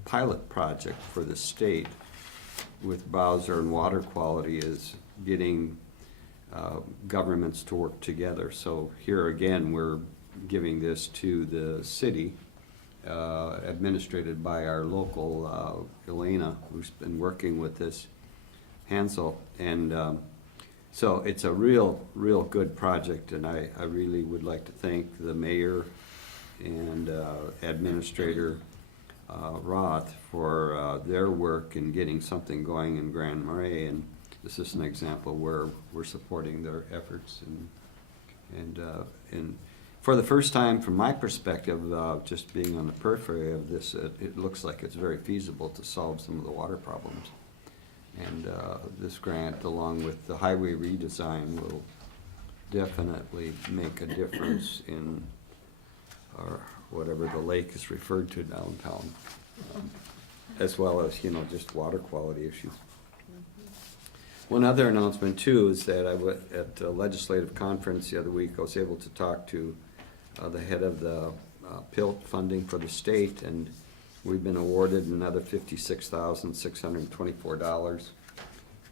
pilot project for the state with Bowser and water quality, is getting governments to work together. So here again, we're giving this to the city, administrated by our local Elena, who's been working with this Hansel. And so it's a real good project, and I really would like to thank the mayor and Administrator Roth for their work in getting something going in Grand Marais. And this is an example where we're supporting their efforts. And for the first time, from my perspective, just being on the periphery of this, it looks like it's very feasible to solve some of the water problems. And this grant, along with the highway redesign, will definitely make a difference in whatever the lake is referred to downtown, as well as, you know, just water quality issues. One other announcement too is that at a legislative conference the other week, I was able to talk to the head of the PILT funding for the state, and we've been awarded another $56,624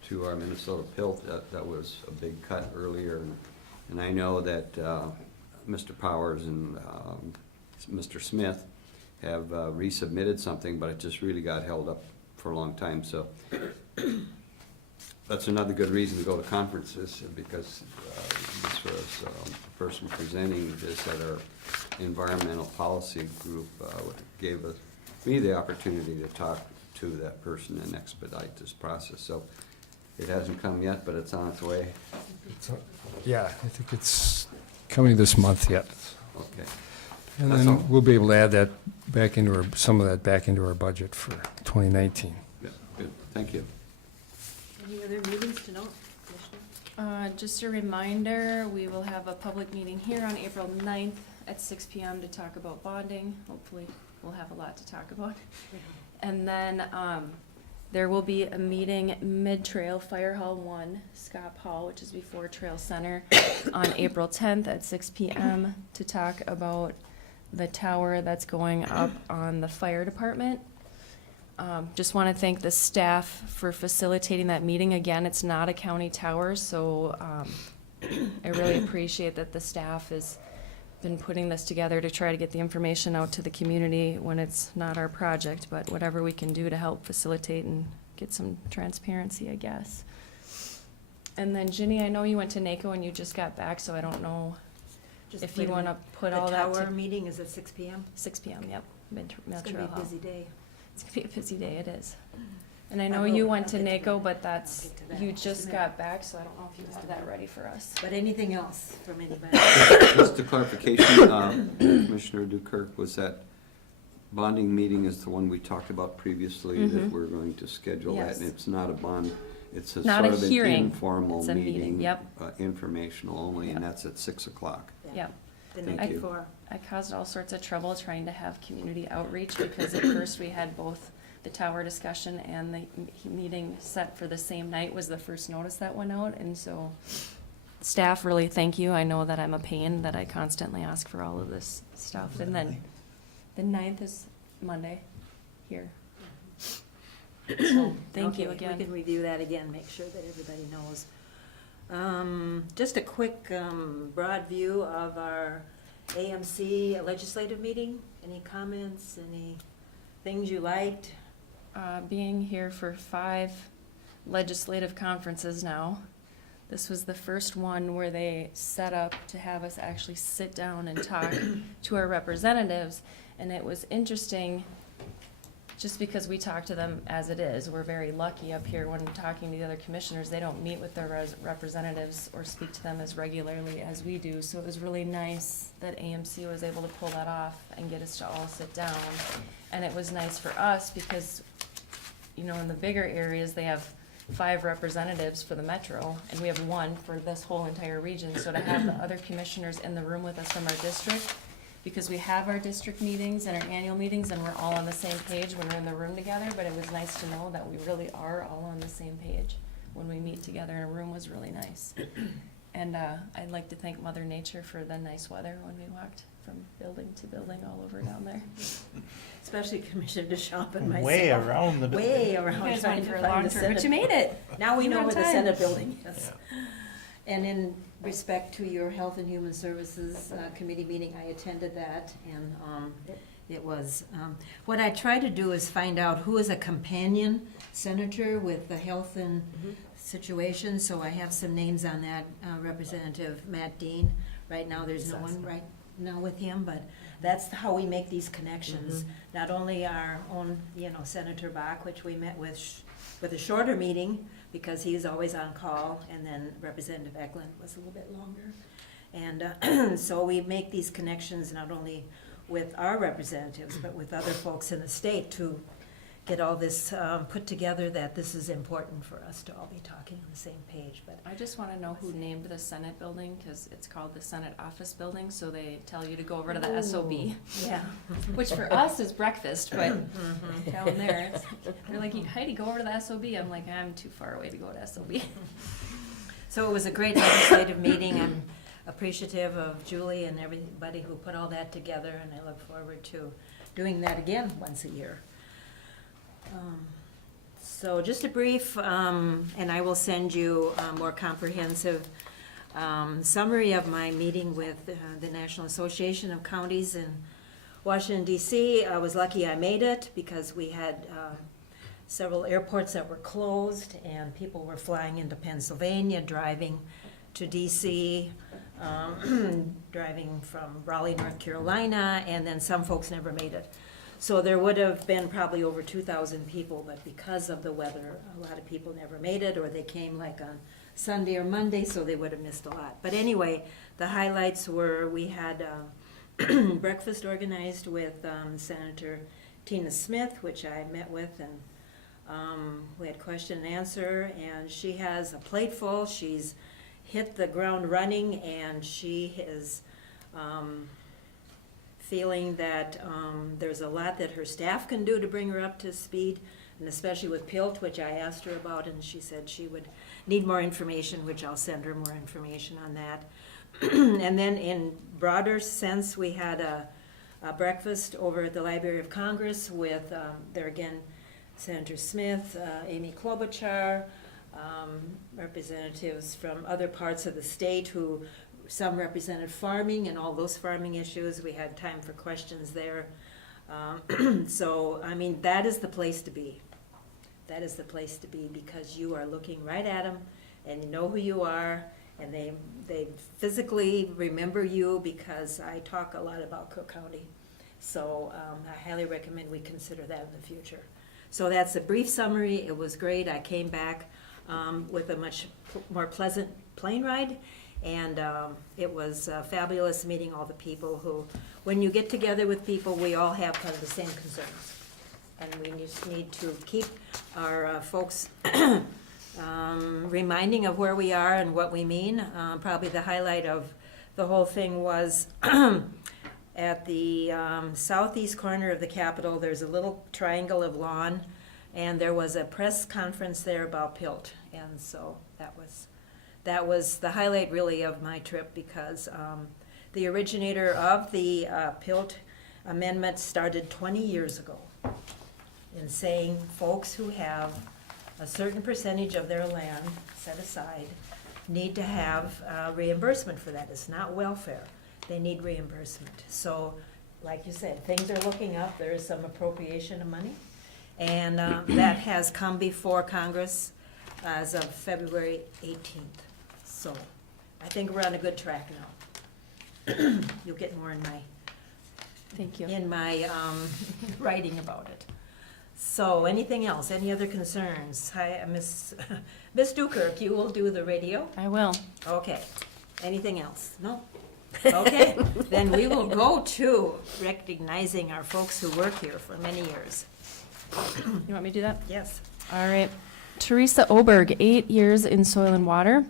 to our Minnesota PILT. That was a big cut earlier, and I know that Mr. Powers and Mr. Smith have resubmitted something, but it just really got held up for a long time. So That's another good reason to go to conferences, because this was the person presenting this at our environmental policy group gave me the opportunity to talk to that person and expedite this process. So it hasn't come yet, but it's on its way. Yeah, I think it's coming this month yet. Okay. And That's all. then we'll be able to add that back into our, some of that back into our budget for 2019. Yeah, good. Thank you. Any other meetings to note, Commissioner? Just a reminder, we will have a public meeting here on April 9th at 6 PM to talk about bonding. Hopefully, we'll have a lot to talk about. And then, there will be a meeting mid-trail, Fire Hall 1, Scott Hall, which is before Trail Center, on April 10th at 6 PM to talk about the tower that's going up on the fire department. Just want to thank the staff for facilitating that meeting. Again, it's not a county tower, so I really appreciate that the staff has been putting this together to try to get the information out to the community when it's not our project, but whatever we can do to help facilitate and get some transparency, I guess. And then Ginny, I know you went to NACO and you just got back, so I don't know Just if wait you a want to minute. put all that The tower to meeting is at 6 PM? 6 PM, yep. It's Metro gonna be a Hall. busy day. It's gonna be a busy day, it is. And I I know will- you went I'll to get to NACO, that. but that's, I'll get to that. you Just just a got back, so I don't know if you have that ready for us. But anything else from anybody? Just a clarification, Commissioner Dukirk, was that bonding meeting is the one we talked about previously, that Mhm. we're going to schedule that, Yes. and it's not a bond, it's a Not sort a of an hearing, informal it's a meeting, meeting. yep. Informational only, and Yep. that's at 6 o'clock. Yep. The Thank night you. before. I caused all sorts of trouble trying to have community outreach because at first we had both the tower discussion and the meeting set for the same night was the first notice that went out. And so staff, really thank you. I know that I'm a pain, that I constantly ask for all of this stuff. And then the 9th is Monday here. So thank you Okay, again. We can review that again, make sure that everybody knows. Just a quick broad view of our AMC legislative meeting. Any comments, any things you liked? Being here for 5 legislative conferences now. This was the first one where they set up to have us actually sit down and talk to our representatives. And it was interesting, just because we talk to them as it is. We're very lucky up here when talking to the other commissioners. They don't meet with their representatives or speak to them as regularly as we do. So it was really nice that AMC was able to pull that off and get us to all sit down. And it was nice for us because, you know, in the bigger areas, they have 5 representatives for the metro, and we have 1 for this whole entire region. So to have the other commissioners in the room with us from our district, because we have our district meetings and our annual meetings, and we're all on the same page when we're in the room together, but it was nice to know that we really are all on the same page when we meet together in a room. Was really nice. And I'd like to thank Mother Nature for the nice weather when we walked from building to building all over down there. Especially Commissioner DeShamp and myself. Way around the building. Way You around guys trying went to for a find long the tour, Senate. but you made it. Now we You know have where the time. Senate building is. And in respect to your Health and Human Services Committee meeting, I attended that, and it was, what I try to do is find out who is a companion senator with the health and situation, so I have some names on that. Representative Matt Dean, right now, there's no one right now with him, but that's how we make these connections. Not only our own, Senator Bach, which we met with a shorter meeting, because he's always on call, and then Representative Eklund was a little bit longer. And so we make these connections not only with our representatives, but with other folks in the state to get all this put together, that this is important for us to all be talking on the same page. But I just want to know who named the Senate building, because it's called the Senate Office Building, so they tell you to go over to the SOB, yeah, which for us is breakfast, but down there, they're like, Heidi, go over to the SOB. I'm like, I'm too far away to go to SOB. so it was a great legislative meeting. I'm appreciative of Julie and everybody who put all that together, and I look forward to doing that again once a year. So just a brief, and I will send you a more comprehensive summary of my meeting with the National Association of Counties in Washington DC. I was lucky I made it because we had several airports that were closed, and people were flying into Pennsylvania, driving to DC, driving from Raleigh, North Carolina, and then some folks never made it. So there would have been probably over 2,000 people, but because of the weather, a lot of people never made it, or they came like on Sunday or Monday, so they would have missed a lot. But anyway, the highlights were, we had breakfast organized with Senator Tina Smith, which I met with, and we had question and answer, and she has a plate full. She's hit the ground running, and she is feeling that there's a lot that her staff can do to bring her up to speed, and especially with PILT, which I asked her about, and she said she would need more information, which I'll send her more information on that. And then in broader sense, we had a breakfast over at the Library of Congress with, there again, Senator Smith, Amy Klobuchar, representatives from other parts of the state who, some represented farming and all those farming issues. We had time for questions there. So, I mean, that is the place to be. That is the place to be, because you are looking right at them and you know who you are, and they physically remember you, because I talk a lot about Cook County. So I highly recommend we consider that in the future. So that's a brief summary. It was great. I came back with a much more pleasant plane ride, and it was fabulous meeting all the people who, when you get together with people, we all have kind of the same concerns. And we just need to keep our folks reminding of where we are and what we mean. Probably the highlight of the whole thing was at the southeast corner of the Capitol, there's a little triangle of lawn, and there was a press conference there about PILT. And so that was the highlight really of my trip, because the originator of the PILT amendment started 20 years ago in saying folks who have a certain percentage of their land set aside need to have reimbursement for that. It's not welfare. They need reimbursement. So, like you said, things are looking up. There is some appropriation of money, and that has come before Congress as of February 18th. So I think we're on a good track now. You'll get more in my Thank you. writing about it. So anything else? Any other concerns? Hi, Miss Dukirk, you will do the radio? I will. Okay. Anything else? No? Okay. Then we will go to recognizing our folks who work here for many years. You want me to do that? Yes. All right. Teresa Oberg, 8 years in soil and water.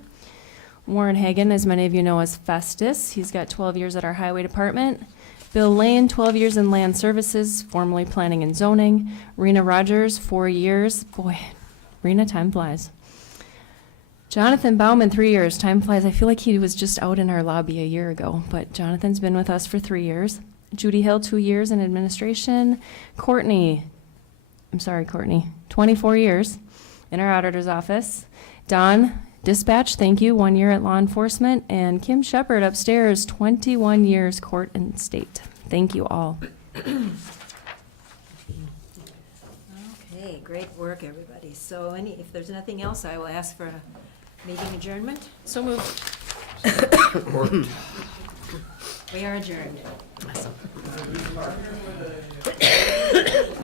Warren Hagan, as many of you know, is Festus. He's got 12 years at our highway department. Bill Lane, 12 years in land services, formerly planning and zoning. Rena Rogers, 4 years. Boy, Rena, time flies. Jonathan Bauman, 3 years. Time flies. I feel like he was just out in our lobby a year ago, but Jonathan's been with us for 3 years. Judy Hill, 2 years in administration. Courtney, 24 years in our auditor's office. Don, dispatch, thank you, 1 year at law enforcement. And Kim Shepard upstairs, 21 years court and state. Thank you all. Okay, great work, everybody. So if there's nothing else, I will ask for a meeting adjournment. So moved. We are adjourned.